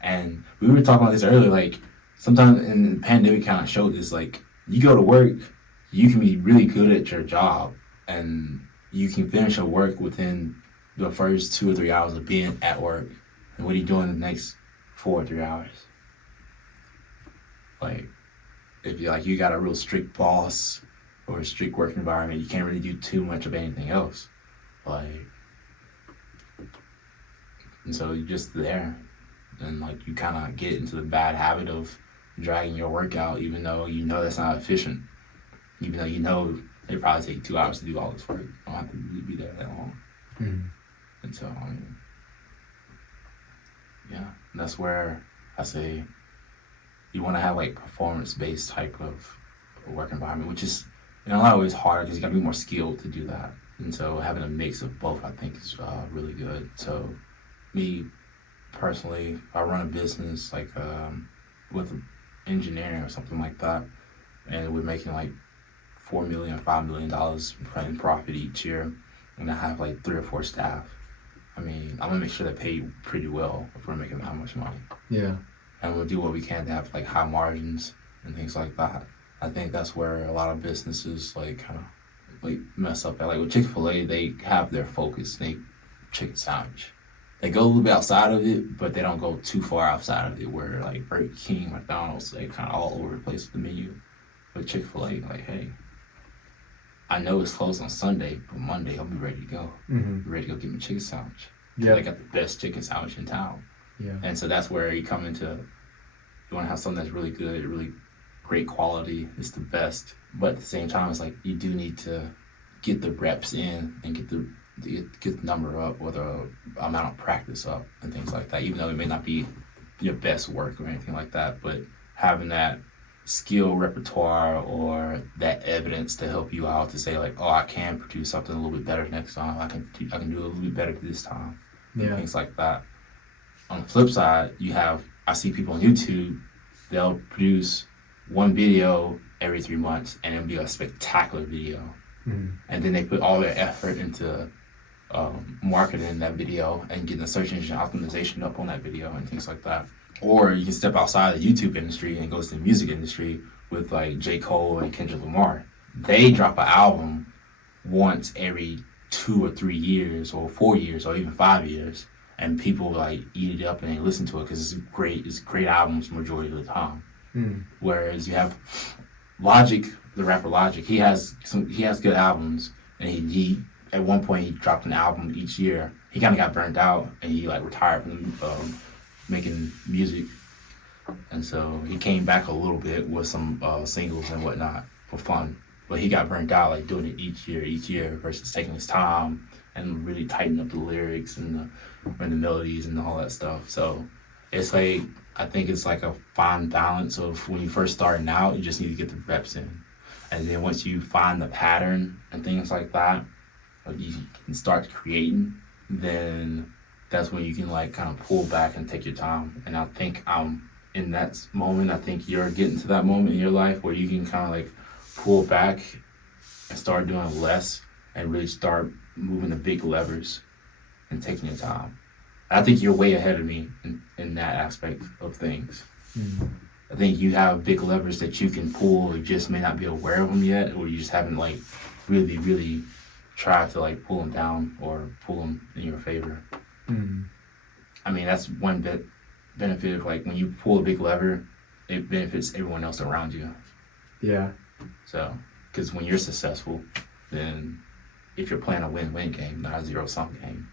and we were talking about this earlier, like, sometimes in the pandemic kind of showed this, like, you go to work, you can be really good at your job, and you can finish your work within the first 2 or 3 hours of being at work, and what are you doing the next 4 or 3 hours? Like, if you got a real strict boss or a strict work environment, you can't really do too much of anything else. Like, and so you're just there, and like you kind of get into the bad habit of dragging your work out, even though you know that's not efficient. Even though you know it probably take 2 hours to do all this work, you don't have to really be there that long. And so, I mean, yeah, that's where I say you want to have like performance-based type of work environment, which is in a lot of ways harder because you got to be more skilled to do that. And so having a mix of both, I think, is really good. So me personally, I run a business like with engineering or something like that, and we're making like $4 million, $5 million in profit each year, and I have like 3 or 4 staff. I mean, I'm gonna make sure they pay pretty well if we're making that much money. Yeah. And we'll do what we can to have like high margins and things like that. I think that's where a lot of businesses like kind of like mess up at. Like with Chick-fil-A, they have their focus. They chicken sandwich. They go a little bit outside of it, but they don't go too far outside of it. Where like Burger King, McDonald's, they kind of all over the place with the menu. But Chick-fil-A, like, hey, I know it's closed on Sunday, but Monday I'll be ready to go. Ready to go get my chicken sandwich. Yeah, they got the best chicken sandwich in town. Yeah. And so that's where you come into, you want to have something that's really good, really great quality. It's the best, but at the same time, it's like you do need to get the reps in and get the number up or the amount of practice up and things like that. Even though it may not be your best work or anything like that, but having that skill repertoire or that evidence to help you out to say like, oh, I can produce something a little bit better next time. I can do a little bit better this time. Yeah. Things like that. On the flip side, I see people on YouTube, they'll produce one video every 3 months and it'll be a spectacular video. And then they put all their effort into marketing that video and getting the search engine optimization up on that video and things like that. Or you can step outside the YouTube industry and go to the music industry with like J. Cole and Kendrick Lamar. They drop an album once every 2 or 3 years or 4 years or even 5 years, and people like eat it up and they listen to it because it's great albums majority of the time. Whereas you have Logic, the rapper Logic, he has good albums, and he at one point he dropped an album each year. He kind of got burnt out and he like retired from making music, and so he came back a little bit with some singles and whatnot for fun, but he got burnt out like doing it each year versus taking his time and really tighten up the lyrics and the melodies and all that stuff. So it's like, I think it's like a fine balance of when you first starting out, you just need to get the reps in, and then once you find the pattern and things like that, like you can start creating, then that's when you can like kind of pull back and take your time. And I think I'm in that moment. I think you're getting to that moment in your life where you can kind of like pull back and start doing less and really start moving the big levers and taking your time. I think you're way ahead of me in that aspect of things. I think you have big levers that you can pull. You just may not be aware of them yet, or you just haven't like really, really tried to like pull them down or pull them in your favor. I mean, that's one benefit of like when you pull a big lever, it benefits everyone else around you. Yeah. So, because when you're successful, then if you're playing a win-win game, not a zero-sum game,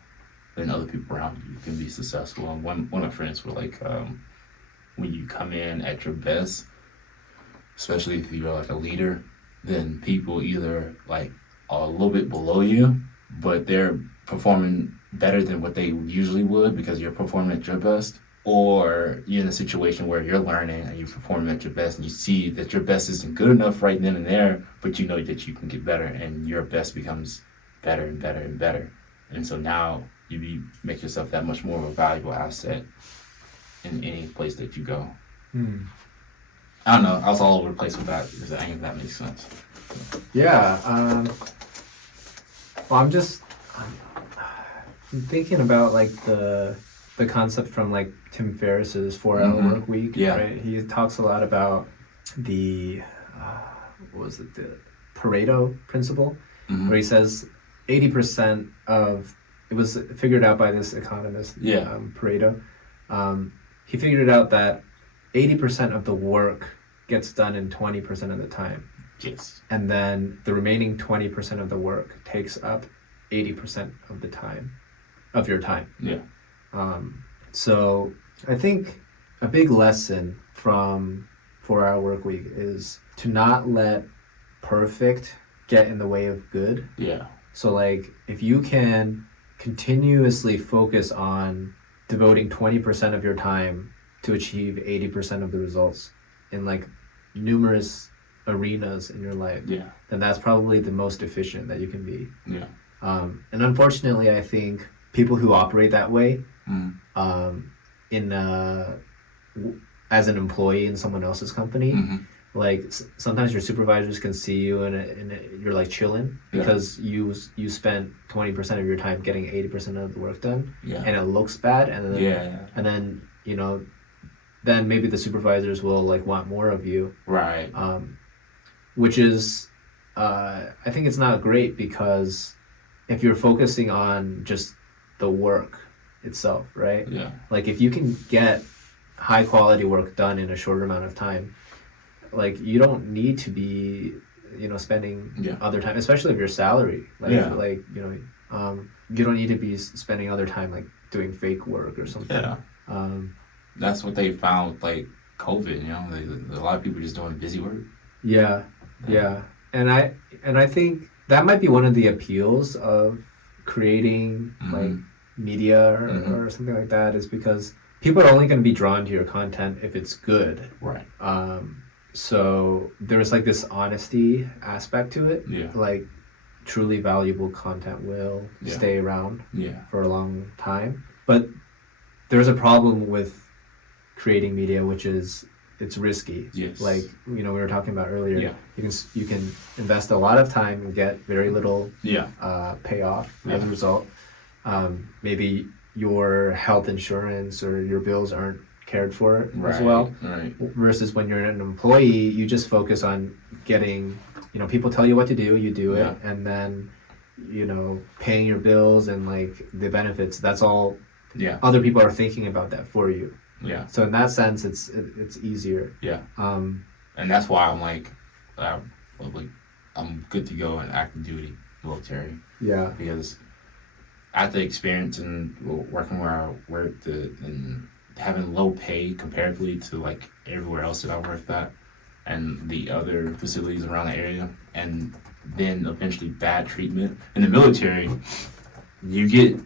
then other people around you can be successful. And one of my friends were like, when you come in at your best, especially if you're like a leader, then people either like are a little bit below you, but they're performing better than what they usually would because you're performing at your best, or you're in a situation where you're learning and you're performing at your best and you see that your best isn't good enough right then and there, but you know that you can get better and your best becomes better and better and better. And so now you make yourself that much more of a valuable asset in any place that you go. I don't know, I was all over the place with that. Does any of that make sense? Yeah. Well, I'm thinking about like the concept from like Tim Ferriss's 4-Hour Work Week. Yeah. Right? He talks a lot about the the Pareto Principle, where he says 80% of it was figured out by this economist, Yeah. Pareto. He figured out that 80% of the work gets done in 20% of the time. Yes. And then the remaining 20% of the work takes up 80% of the time, of your time. Yeah. So I think a big lesson from 4-hour work week is to not let perfect get in the way of good. Yeah. So like if you can continuously focus on devoting 20% of your time to achieve 80% of the results in like numerous arenas in your life, Yeah. then that's probably the most efficient that you can be. Yeah. And unfortunately, I think people who operate that way, Mm. As an employee in someone else's company, Mm-hmm. like sometimes your supervisors can see you and you're like chilling because you spent 20% of your time getting 80% of the work done, Yeah. and it looks bad, and then and then then maybe the supervisors will like want more of you, Right. which is I think it's not great, because if you're focusing on just the work itself, right? Yeah. Like if you can get high quality work done in a shorter amount of time, like you don't need to be spending other time, especially if your salary, like you don't need to be spending other time like doing fake work or something. Yeah. That's what they found with like COVID, a lot of people just doing busy work. Yeah. And I think that might be one of the appeals of creating like media or something like that, is because people are only going to be drawn to your content if it's good. Right. So there's like this honesty aspect to it. Yeah. Like truly valuable content will stay around for a long time. But there's a problem with creating media, which is it's risky. Yes. Like we were talking about earlier. Yeah. You can invest a lot of time and get very little payoff as a result. Maybe your health insurance or your bills aren't cared for as well. Right. Versus when you're an employee, you just focus on getting, people tell you what to do, you do it, and then, paying your bills and like the benefits. That's all. Yeah. Other people are thinking about that for you. Yeah. So in that sense, it's easier. Yeah. And that's why I'm like, I'm good to go in active duty military. Yeah. Because after experience and working where I worked and having low pay comparatively to like everywhere else that I worked at and the other facilities around the area, and then eventually bad treatment in the military, you get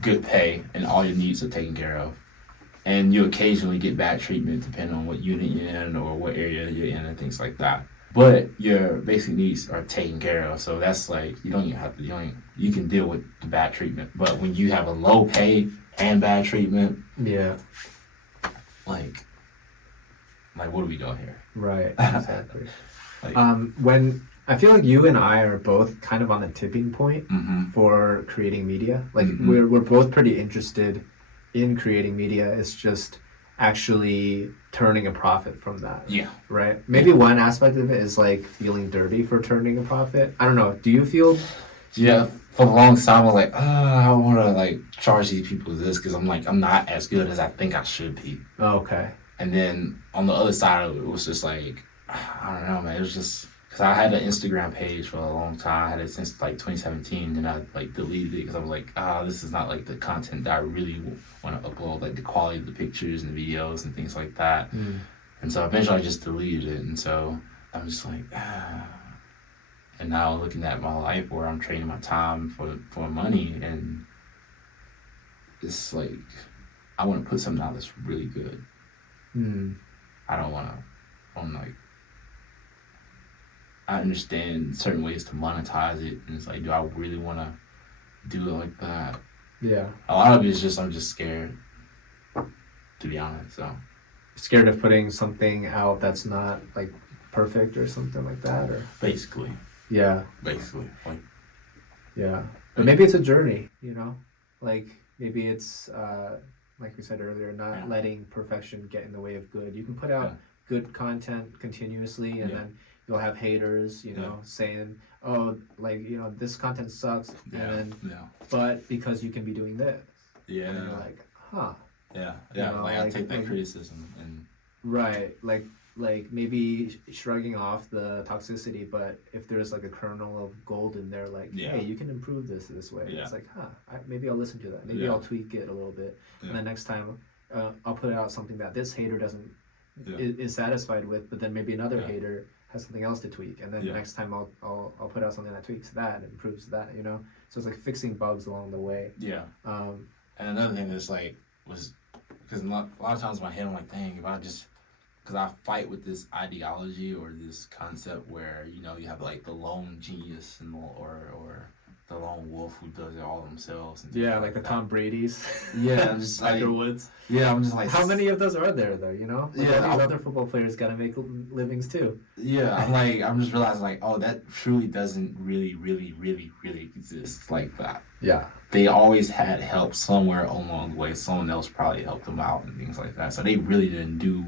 good pay and all your needs are taken care of. And you occasionally get bad treatment depending on what unit you're in or what area you're in and things like that. But your basic needs are taken care of. So that's like, you don't even have to, you can deal with the bad treatment. But when you have a low pay and bad treatment, like what are we doing here? Right, exactly. Like, when I feel like you and I are both kind of on the tipping point for creating media. Like we're both pretty interested in creating media. It's just actually turning a profit from that. Yeah. Right? Maybe one aspect of it is like feeling dirty for turning a profit. I don't know. Do you feel? Yeah. For a long time, I was like, I want to like charge these people this because I'm not as good as I think I should be. Oh, okay. And then on the other side of it, it was just like, I don't know, man. It was just because I had an Instagram page for a long time. I had it since like 2017, and I like deleted it because I was like, this is not like the content that I really want to upload, like the quality of the pictures and videos and things like that. And so eventually I just deleted it. And so I'm just like, And now looking at my life where I'm trading my time for money, and it's like, I want to put something out that's really good. I don't want to, I'm like, I understand certain ways to monetize it, and it's like, do I really want to do it like that? Yeah. A lot of it is just, I'm just scared, to be honest, so. Scared of putting something out that's not like perfect or something like that, or? Basically. Yeah. Basically. Like, yeah. But maybe it's a journey, like maybe it's, like we said earlier, not letting perfection get in the way of good. You can put out good content continuously, and then you'll have haters, you know, saying, oh, like, you know, this content sucks, and then, but because you can be doing this, and you're like, huh, you know, like I take that criticism and right, like maybe shrugging off the toxicity, but if there's like a kernel of gold in there, like, hey, you can improve this way. It's like, maybe I'll listen to that. Maybe I'll tweak it a little bit, and then next time, I'll put out something that this hater doesn't is satisfied with, but then maybe another hater has something else to tweak, and then next time I'll put out something that tweaks that and improves that, you know. So it's like fixing bugs along the way. And another thing that's like was because a lot of times in my head I'm like, dang, if I just because I fight with this ideology or this concept where, you know, you have like the lone genius and or the lone wolf who does it all themselves. And like the Tom Brady's. I'm just like, Tiger Woods. I'm just like, how many of those are there though? You know, like all these other football players got to make livings too. I'm just realizing like, oh, that truly doesn't really exist like that. They always had help somewhere along the way. Someone else probably helped them out and things like that. So they really didn't do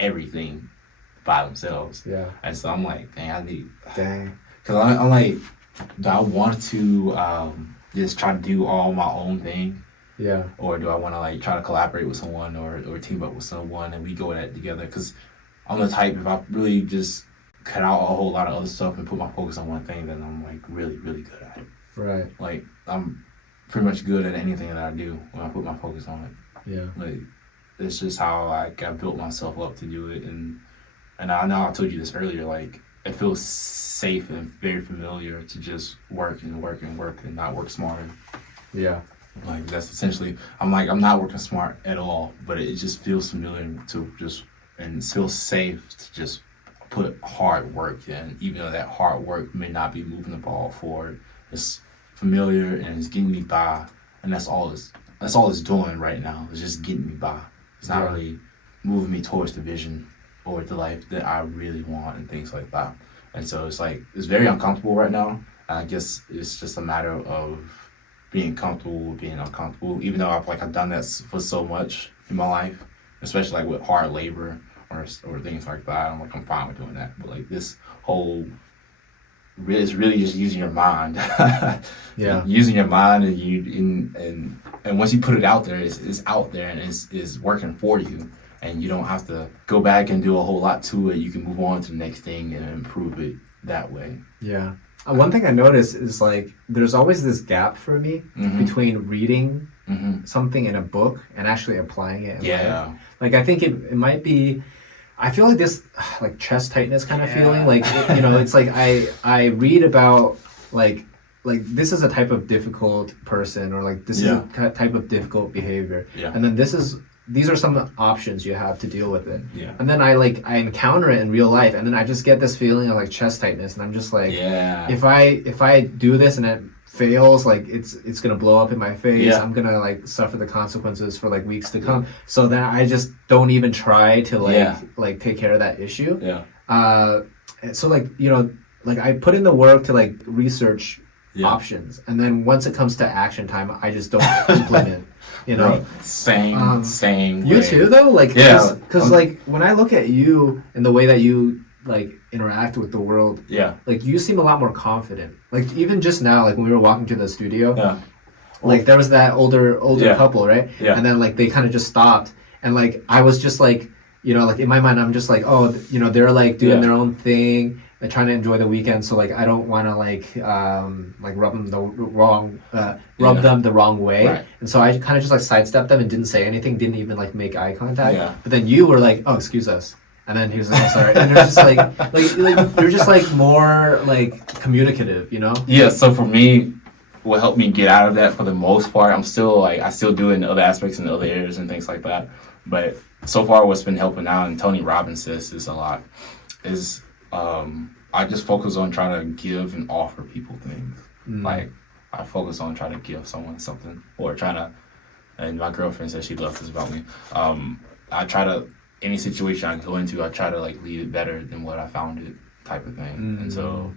everything by themselves. And so I'm like, dang, because I'm like, do I want to just try to do all my own thing? Or do I want to like try to collaborate with someone or team up with someone and we go at it together? Because I'm the type, if I really just cut out a whole lot of other stuff and put my focus on one thing, then I'm like really good at it. Like I'm pretty much good at anything that I do when I put my focus on it. Like it's just how I built myself up to do it, and I know I told you this earlier. Like it feels safe and very familiar to just work and not work smarter. Like that's essentially. I'm not working smart at all, but it just feels familiar to just, and it feels safe to just put hard work in, even though that hard work may not be moving the ball forward. It's familiar and it's getting me by, and that's all it's doing right now. It's just getting me by. It's not really moving me towards the vision or the life that I really want and things like that. And so it's like, it's very uncomfortable right now. And I guess it's just a matter of being comfortable with being uncomfortable, even though I've done that for so much in my life, especially like with hard labor or things like that. I'm fine with doing that. But like this whole, it's really just using your mind. Using your mind and once you put it out there, it's out there and it's working for you. And you don't have to go back and do a whole lot to it. You can move on to the next thing and improve it that way. One thing I noticed is like there's always this gap for me between reading something in a book and actually applying it in life. Like I think it might be, I feel like this like chest tightness kind of feeling. Like you know, it's like I read about like this is a type of difficult person, or like this is a type of difficult behavior, and then these are some options you have to deal with it. And then I encounter it in real life, and then I just get this feeling of like chest tightness, and I'm just like, if I do this and it fails, like it's gonna blow up in my face. I'm gonna like suffer the consequences for like weeks to come. So then I just don't even try to like take care of that issue. So like, you know, like I put in the work to like research options, and then once it comes to action time, I just don't implement. You know, same. You way. too, though, like because like when I look at you and the way that you like interact with the world, like you seem a lot more confident. Like even just now, like when we were walking to the studio, like there was that older couple, right? And then like they kind of just stopped, and like I was just like, you know, like in my mind, I'm just like, oh, you know, they're like doing their own thing. They're trying to enjoy the weekend, so like I don't want to like rub them the wrong way, and so I kind of just like sidestepped them and didn't say anything, didn't even like make eye contact. But then you were like, "Oh, excuse us," and then he was like, "I'm sorry," and they're just like you're just like more like communicative, you know? So for me, what helped me get out of that for the most part, I still do it in other aspects and other areas and things like that. But so far, what's been helping out, and Tony Robbins says this a lot, is I just focus on trying to give and offer people things. Like I focus on trying to give someone something, or trying to, and my girlfriend says she loves this about me. I try to, any situation I go into, I try to like leave it better than what I found it, type of thing. And so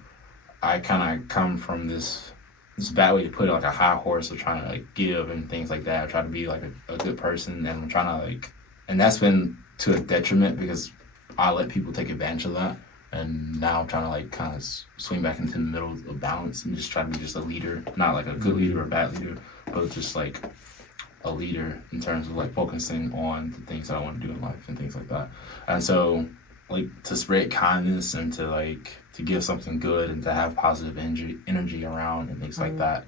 I kind of come from this bad way to put it, like a high horse of trying to like give and things like that. I try to be like a good person, and I'm trying to like, and that's been to a detriment because I let people take advantage of that. And now I'm trying to like kind of swing back into the middle of balance and just try to be just a leader, not like a good leader or a bad leader, but just like a leader in terms of like focusing on the things that I want to do in life and things like that. And so like to spread kindness and to give something good and to have positive energy around and things like that.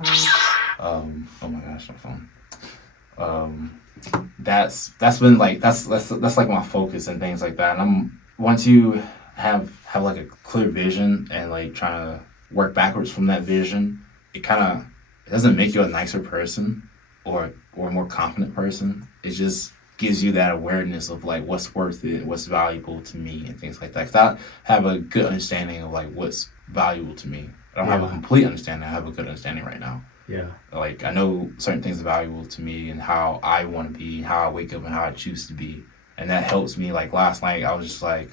Oh my gosh, my phone. That's been like that's like my focus and things like that. And once you have like a clear vision and like trying to work backwards from that vision, it doesn't make you a nicer person or a more confident person. It just gives you that awareness of like what's worth it, what's valuable to me and things like that. 'Cause I have a good understanding of like what's valuable to me. I don't have a complete understanding. I have a good understanding right now. Yeah. Like I know certain things are valuable to me and how I want to be, how I wake up and how I choose to be. And that helps me. Like last night I was just like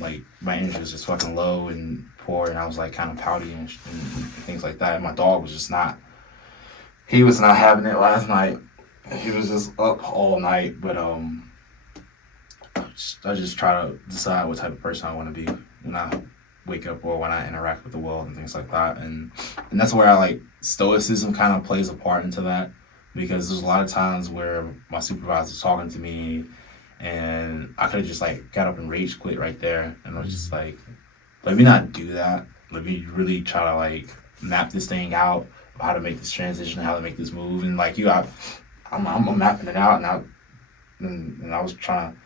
my energy was just fucking low and poor, and I was like kind of pouty and things like that. And my dog was just he was not having it last night. He was just up all night. But I just try to decide what type of person I want to be when I wake up or when I interact with the world and things like that. And that's where I like Stoicism kind of plays a part into that, because there's a lot of times where my supervisor's talking to me and I could have just like got up and rage quit right there, and I was just like, let me not do that. Let me really try to like map this thing out of how to make this transition, how to make this move. And like I'm mapping it out, and I was trying to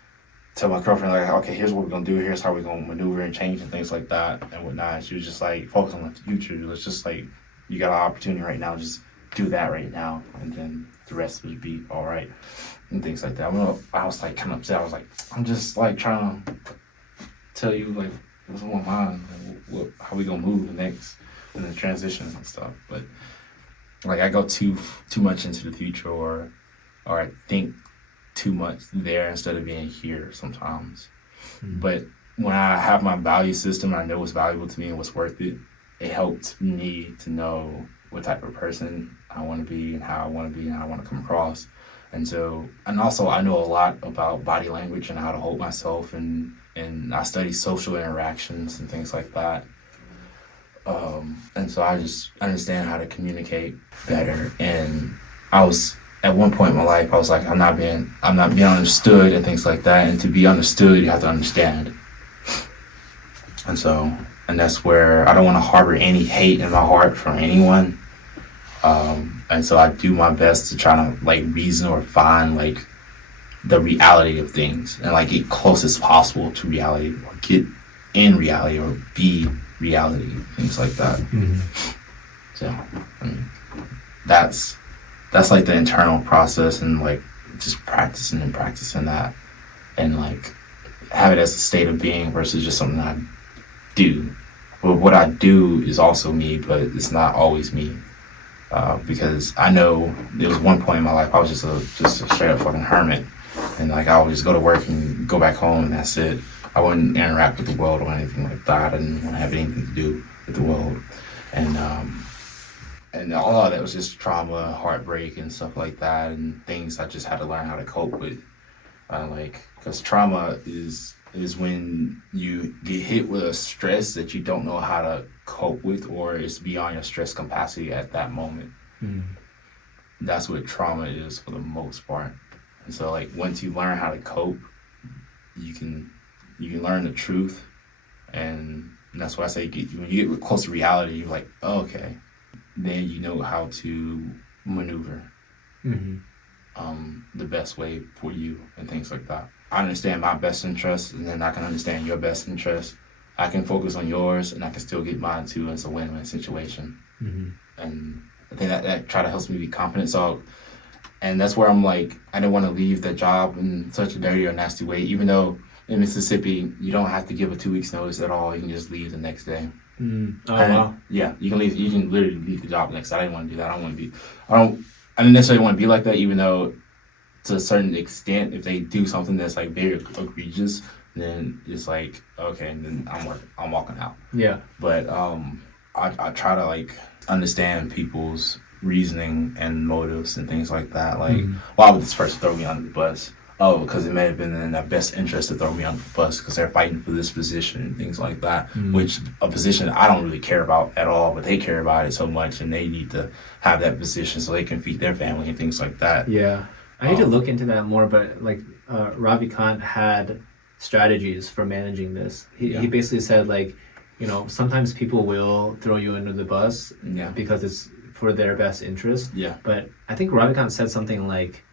tell my girlfriend like, okay, here's what we're gonna do, here's how we're gonna maneuver and change and things like that and whatnot. And she was just like, focus on the future. It's just like, you got an opportunity right now, just do that right now, and then the rest would be all right and things like that. I was like kind of upset. I was like, I'm just like trying to tell you like what's on my mind, how we gonna move next in the transitions and stuff. But like I go too much into the future, or I think too much there instead of being here sometimes. But when I have my value system, I know what's valuable to me and what's worth it. It helped me to know what type of person I want to be and how I want to be and how I want to come across. And also I know a lot about body language and how to hold myself, and I study social interactions and things like that. And so I just understand how to communicate better. And I was at one point in my life, I was like, I'm not being understood and things like that. And to be understood, you have to understand. And that's where I don't want to harbor any hate in my heart from anyone. And so I do my best to try to like reason or find like the reality of things and like get close as possible to reality, or get in reality, or be reality, things like that. So I mean, that's like the internal process, and like just practicing that, and like have it as a state of being versus just something I do. But what I do is also me, but it's not always me. Because I know there was one point in my life I was just a straight up fucking hermit, and like I would just go to work and go back home and that's it. I wouldn't interact with the world or anything like that. I didn't want to have anything to do with the world, and all of that was just trauma, heartbreak, and stuff like that, and things I just had to learn how to cope with. Because trauma is when you get hit with a stress that you don't know how to cope with, or it's beyond your stress capacity at that moment. That's what trauma is for the most part. And so like once you learn how to cope, you can learn the truth. And that's why I say when you get close to reality, you're like, oh, okay, then you know how to maneuver the best way for you and things like that. I understand my best interest, and then I can understand your best interest. I can focus on yours, and I can still get mine too. And it's a win-win situation. And I think that try to helps me be confident. So, and that's where I'm like, I didn't want to leave the job in such a dirty or nasty way. Even though in Mississippi, you don't have to give a 2 weeks notice at all. You can just leave the next day. Wow. Yeah, you can leave. You can literally leave the job next day. I didn't want to do that. I didn't necessarily want to be like that, even though to a certain extent, if they do something that's like very egregious, then it's like, okay, and then I'm walking out. Yeah. But I try to like understand people's reasoning and motives and things like that. Like, why would this person throw me under the bus? oh, because it may have been in their best interest to throw me under the bus because they're fighting for this position and things like that, which a position I don't really care about at all, but they care about it so much and they need to have that position so they can feed their family and things like that. Yeah. I need to look into that more, but like Ravikant had strategies for managing this. He basically said like, sometimes people will throw you under the bus because it's for their best interest. Yeah. But I think Ravikant said something like,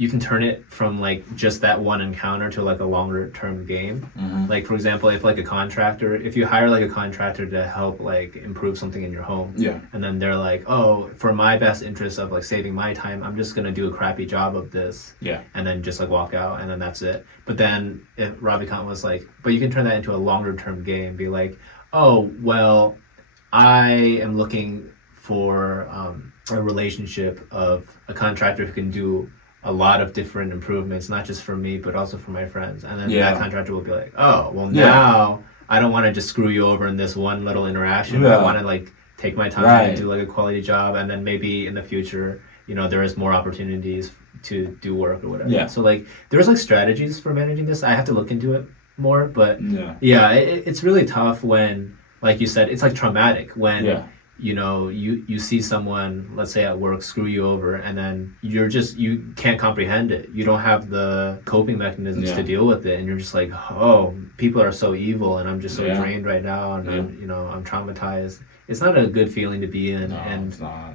you can turn it from like just that one encounter to like a longer term game. Like for example, if you hire like a contractor to help like improve something in your home, and then they're like, oh, for my best interest of like saving my time, I'm just gonna do a crappy job of this, and then just like walk out and then that's it. But then if Ravikant was like, but you can turn that into a longer term game, be like, oh well, I am looking for a relationship of a contractor who can do a lot of different improvements, not just for me, but also for my friends. And then that contractor will be like, oh, well, now I don't want to just screw you over in this one little interaction. I want to like take my time and do like a quality job. And then maybe in the future, there is more opportunities to do work or whatever. So like there's like strategies for managing this. I have to look into it more, but it's really tough when, like you said, it's like traumatic when you see someone, let's say at work, screw you over, and then you can't comprehend it. You don't have the coping mechanisms to deal with it, and you're just like, oh, people are so evil, and I'm just so drained right now, and I'm traumatized. It's not a good feeling to be in, and it's not.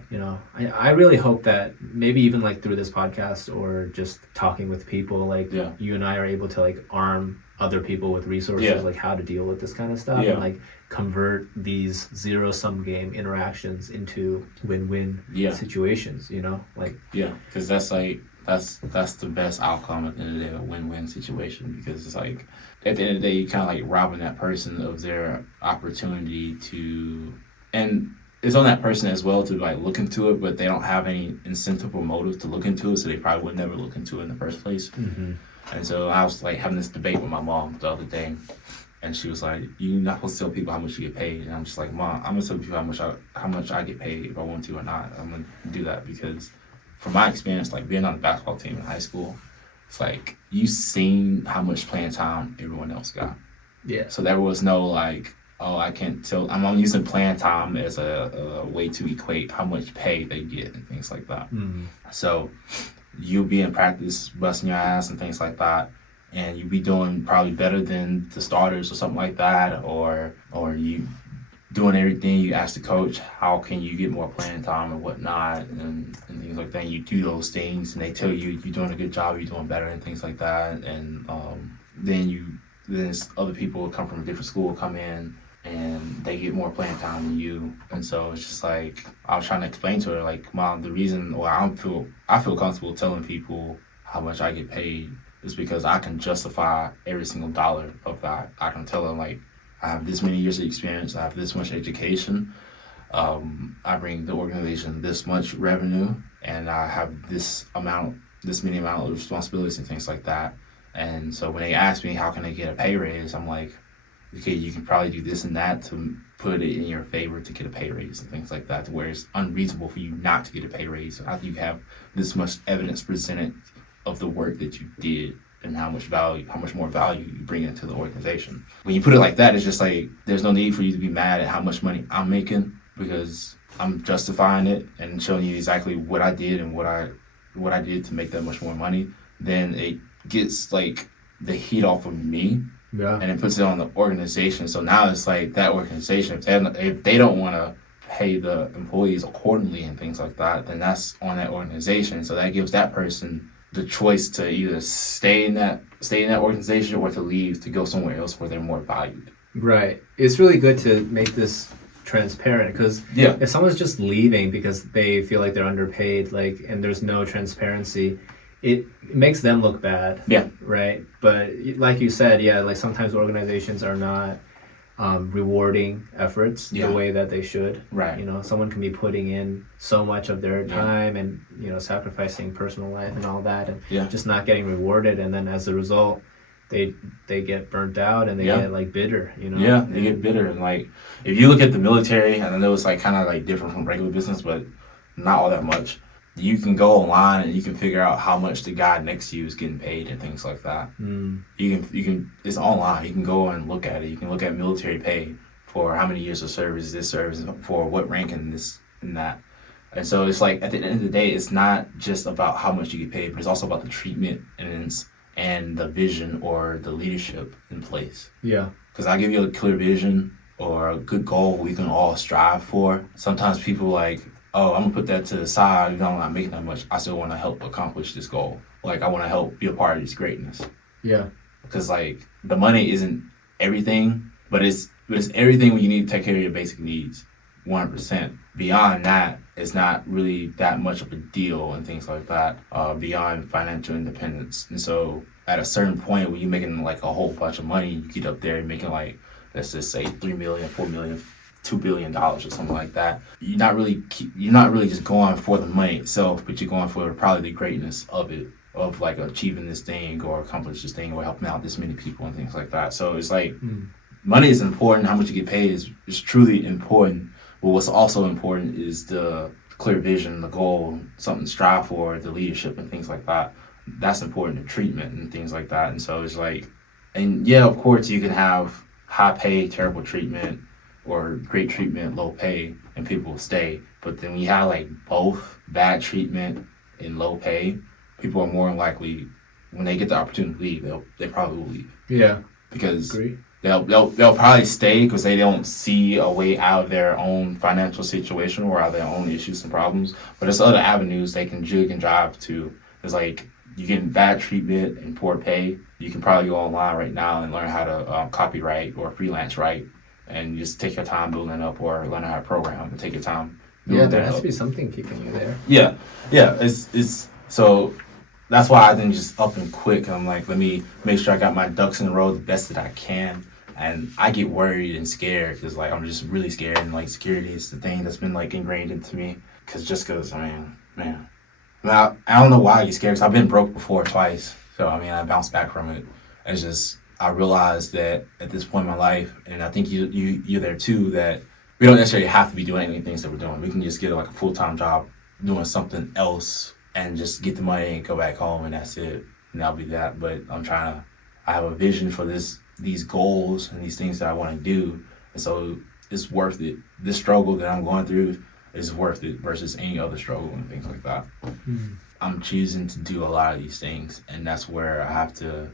I really hope that maybe even like through this podcast or just talking with people, like you and I are able to like arm other people with resources like how to deal with this kind of stuff and like convert these zero-sum game interactions into win-win situations, because that's the best outcome at the end of the day, a win-win situation, because it's like at the end of the day you kind of like robbing that person of their opportunity to, and it's on that person as well to like look into it, but they don't have any incentive or motive to look into it, so they probably would never look into it in the first place. And so I was like having this debate with my mom the other day, and she was like, "You're not supposed to tell people how much you get paid." And I'm just like, "Mom, I'm gonna tell people how much I get paid if I want to or not. I'm gonna do that because, from my experience, like being on the basketball team in high school, it's like you seen how much playing time everyone else got. So there was no like, oh, I can't tell. I'm using playing time as a way to equate how much pay they get and things like that. So you'll be in practice busting your ass and things like that, and you'll be doing probably better than the starters or something like that, or you doing everything. You ask the coach, how can you get more playing time and whatnot, and things like that. And you do those things, and they tell you you're doing a good job, you're doing better, and things like that. And then other people will come from a different school, come in, and they get more playing time than you. And so it's just like, I was trying to explain to her, like, Mom, the reason why I feel comfortable telling people how much I get paid is because I can justify every single dollar of that. I can tell them, like, I have this many years of experience, I have this much education, I bring the organization this much revenue, and I have this many amount of responsibilities and things like that. And so when they ask me how can I get a pay raise, I'm like, okay, you can probably do this and that to put it in your favor to get a pay raise and things like that, to where it's unreasonable for you not to get a pay raise after you have this much evidence presented of the work that you did and how much more value you bring into the organization. When you put it like that, it's just like there's no need for you to be mad at how much money I'm making, because I'm justifying it and showing you exactly what I did and what I did to make that much more money. Then it gets like the heat off of me. And it puts it on the organization. So now it's like that organization, if they don't want to pay the employees accordingly and things like that, then that's on that organization. So that gives that person the choice to either stay in that organization or to leave to go somewhere else where they're more valued. Right. It's really good to make this transparent, because if someone's just leaving because they feel like they're underpaid, like, and there's no transparency, it makes them look bad. Right. But like you said, like sometimes organizations are not rewarding efforts the way that they should. Right. Someone can be putting in so much of their time and, sacrificing personal life and all that, and just not getting rewarded. And then as a result, they get burnt out and they get like bitter, they get bitter. And like, if you look at the military, and I know it's like kind of like different from regular business, but not all that much. you can go online and you can figure out how much the guy next to you is getting paid and things like that. You can it's online. You can go and look at it. You can look at military pay for how many years of service, this service, for what rank in this and that. And so it's like at the end of the day, it's not just about how much you get paid, but it's also about the treatment and the vision or the leadership in place. Yeah. Because I give you a clear vision or a good goal we can all strive for. Sometimes people like, oh, I'm gonna put that to the side. You know, I'm not making that much. I still want to help accomplish this goal. Like I want to help be a part of this greatness. Yeah. Because like the money isn't everything, but it's everything when you need to take care of your basic needs. 100%. Beyond that, it's not really that much of a deal and things like that. Beyond financial independence, and so at a certain point when you're making like a whole bunch of money, you get up there and making like, let's just say $3 million, $4 million, $2 billion or something like that. You're not really just going for the money itself, but you're going for probably the greatness of it, of like achieving this thing or accomplish this thing or helping out this many people and things like that. So it's like money is important. How much you get paid is truly important. But what's also important is the clear vision, the goal, something to strive for, the leadership and things like that. That's important, the treatment and things like that. And so it's like, and yeah, of course you can have high pay, terrible treatment, or great treatment, low pay, and people will stay. But then when you have like both bad treatment and low pay, people are more likely, when they get the opportunity to leave, they probably will leave. Yeah. Because they'll probably stay because they don't see a way out of their own financial situation or out of their own issues and problems. But there's other avenues they can jig and drive to. It's like you getting bad treatment and poor pay. You can probably go online right now and learn how to copyright or freelance write, and just take your time building it up, or learn how to program and take your time. Yeah, there has to be something keeping you there. Yeah. It's so. That's why I didn't just up and quit. I'm like, let me make sure I got my ducks in a row the best that I can. And I get worried and scared because like I'm just really scared, and like security is the thing that's been like ingrained into me. Because I mean, man, now I don't know why I get scared, because I've been broke before twice. So I mean, I bounced back from it. It's just I realized that at this point in my life, and I think you're there too, that we don't necessarily have to be doing any things that we're doing. We can just get like a full-time job doing something else and just get the money and go back home, and that's it. And that'll be that. But I have a vision for these goals and these things that I want to do. And so it's worth it. This struggle that I'm going through is worth it versus any other struggle and things like that. I'm choosing to do a lot of these things, and that's where I have to,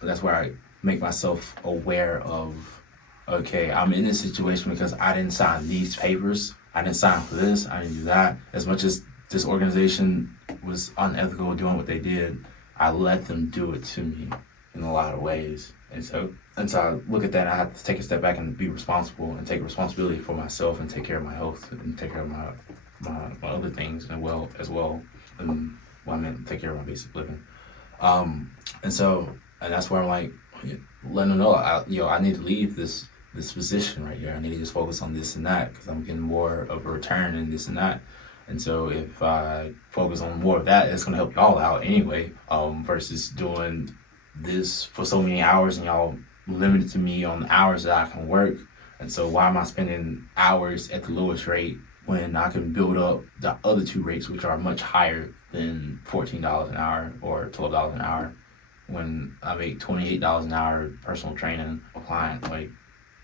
that's where I make myself aware of, okay, I'm in this situation because I didn't sign these papers. I didn't sign for this. I didn't do that. As much as this organization was unethical doing what they did, I let them do it to me in a lot of ways. And so I look at that, and I have to take a step back and be responsible and take responsibility for myself and take care of my health and take care of my other things as well. And I meant take care of my basic living. And that's where I'm like, letting them know, I need to leave this position right here. I need to just focus on this and that because I'm getting more of a return in this and that. And so if I focus on more of that, it's going to help y'all out anyway, versus doing this for so many hours and y'all limited to me on the hours that I can work. And so why am I spending hours at the lowest rate when I can build up the other two rates, which are much higher than $14 an hour or $12 an hour, when I make $28 an hour personal training a client? Like,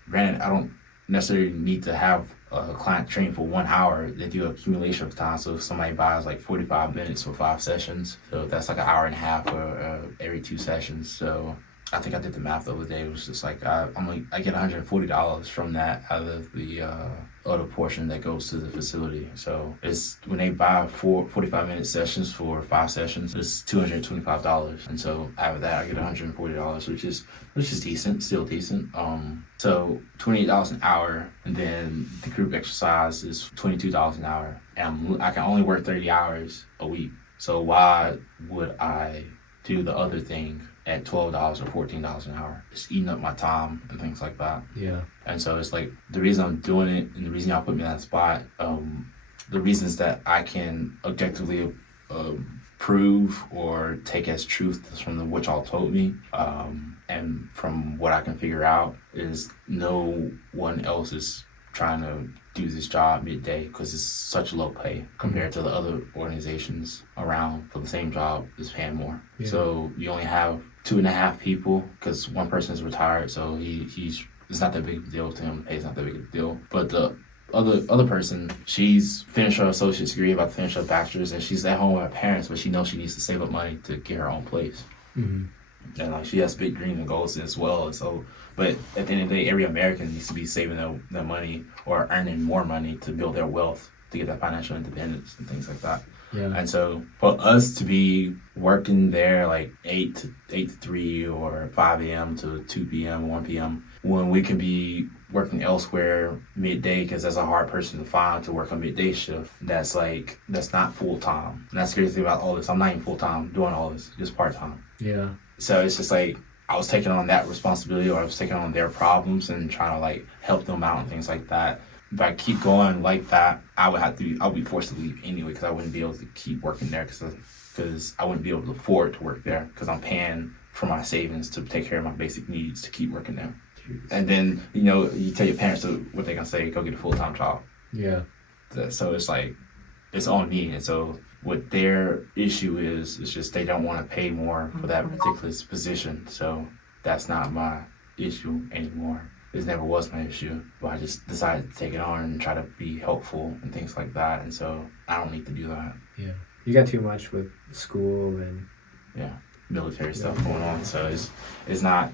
granted, I don't necessarily need to have a client train for 1 hour. They do accumulation of time. So if somebody buys like 45 minutes for 5 sessions, so that's like an hour and a half for every 2 sessions. So I think I did the math the other day. It was just like I get $140 from that out of the other portion that goes to the facility. So it's when they buy 45-minute sessions for 5 sessions, it's $225. And so out of that, I get $140, which is decent, still decent. So $28 an hour, and then the group exercise is $22 an hour, and I can only work 30 hours a week. So why would I do the other thing at $12 or $14 an hour? It's eating up my time and things like that. Yeah. And so it's like the reason I'm doing it and the reason y'all put me in that spot, the reasons that I can objectively prove or take as truth from what y'all told me, and from what I can figure out, is no one else is trying to do this job midday because it's such low pay compared to the other organizations around for the same job is paying more. Yeah. So you only have 2.5 people because one person is retired, so he's it's not that big of a deal to him. Pay's not that big of a deal. But the other person, she's finished her associate's degree, about to finish her bachelor's, and she's at home with her parents, but she knows she needs to save up money to get her own place. Mm-hmm. And like she has big dreams and goals as well. And so, but at the end of the day, every American needs to be saving their money or earning more money to build their wealth to get that financial independence and things like that. Yeah. And so for us to be working there like 8 to 3 or 5 a.m. to 2 p.m., 1 p.m., when we can be working elsewhere midday, because that's a hard person to find to work a midday shift. That's not full time. And that's the crazy thing about all this. I'm not even full time doing all this, just part time. Yeah. So it's just like I was taking on that responsibility, or I was taking on their problems and trying to like help them out and things like that. If I keep going like that, I'll be forced to leave anyway, because I wouldn't be able to keep working there because I wouldn't be able to afford to work there because I'm paying for my savings to take care of my basic needs to keep working there. And then, you tell your parents what they're going to say, go get a full-time job. Yeah. So it's like, it's on me. And so what their issue is just they don't want to pay more for that particular position. So that's not my issue anymore. It never was my issue. But I just decided to take it on and try to be helpful and things like that. And so I don't need to do that. Yeah. You got too much with school and... Yeah. Military stuff going on. So it's not...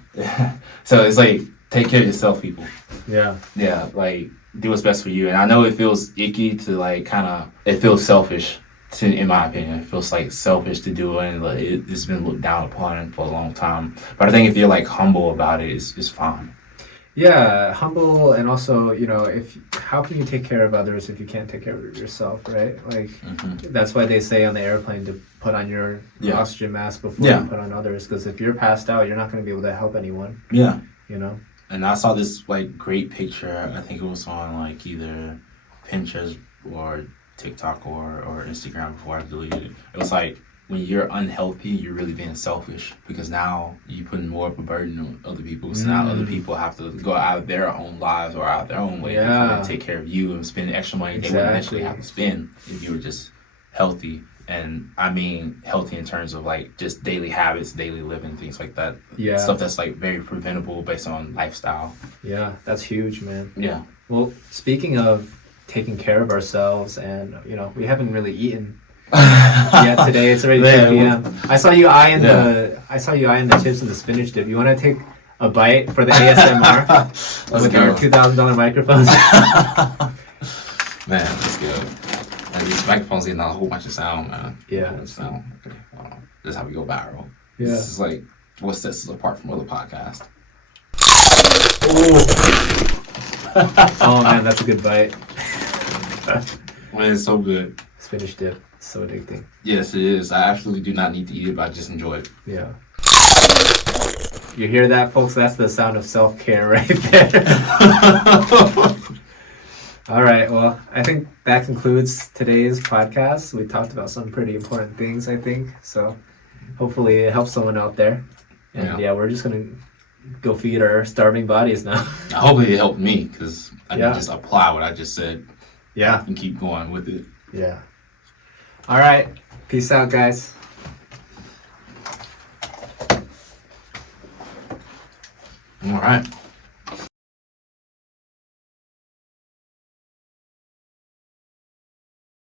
So it's like... Take care of yourself, people. Yeah. Yeah, like, do what's best for you. And I know it feels icky to, like, it feels selfish, in my opinion. It feels, like, selfish to do it, and like, it's been looked down upon for a long time. But I think if you're, like, humble about it, it's fine. Yeah, humble, and also, how can you take care of others if you can't take care of yourself, right? Like, That's why they say on the airplane to put on your oxygen mask before you put on others, because if you're passed out, you're not going to be able to help anyone. Yeah. And I saw this like great picture. I think it was on like either Pinterest or TikTok or Instagram before I deleted it. It was like when you're unhealthy, you're really being selfish because now you're putting more of a burden on other people. So now other people have to go out of their own lives or out of their own way to take care of you and spend extra money they wouldn't actually have to spend if you were just healthy. And I mean healthy in terms of like just daily habits, daily living, things like that. Yeah. Stuff that's like very preventable based on lifestyle. Yeah, that's huge, man. Yeah. Well, speaking of taking care of ourselves, and we haven't really eaten yet today. It's already 2 p.m. I saw you eyeing the chips and the spinach dip. You want to take a bite for the ASMR with our $2,000 microphones? Man, that's good. And these microphones getting a whole bunch of sound, man. Yeah. Sound. Okay. This is how we go viral. Yeah. This is like what sets us apart from other podcasts. Oh man, that's a good bite. Man, it's so good. Spinach dip. So addicting. Yes, it is. I absolutely do not need to eat it, but I just enjoy it. Yeah. You hear that, folks? That's the sound of self-care right there. All right. Well, I think that concludes today's podcast. We talked about some pretty important things, I think. So hopefully it helps someone out there. And we're just going to go feed our starving bodies now. Hopefully it helped me because I can just apply what I just said. Yeah. And keep going with it. Yeah. All right. Peace out, guys. All right.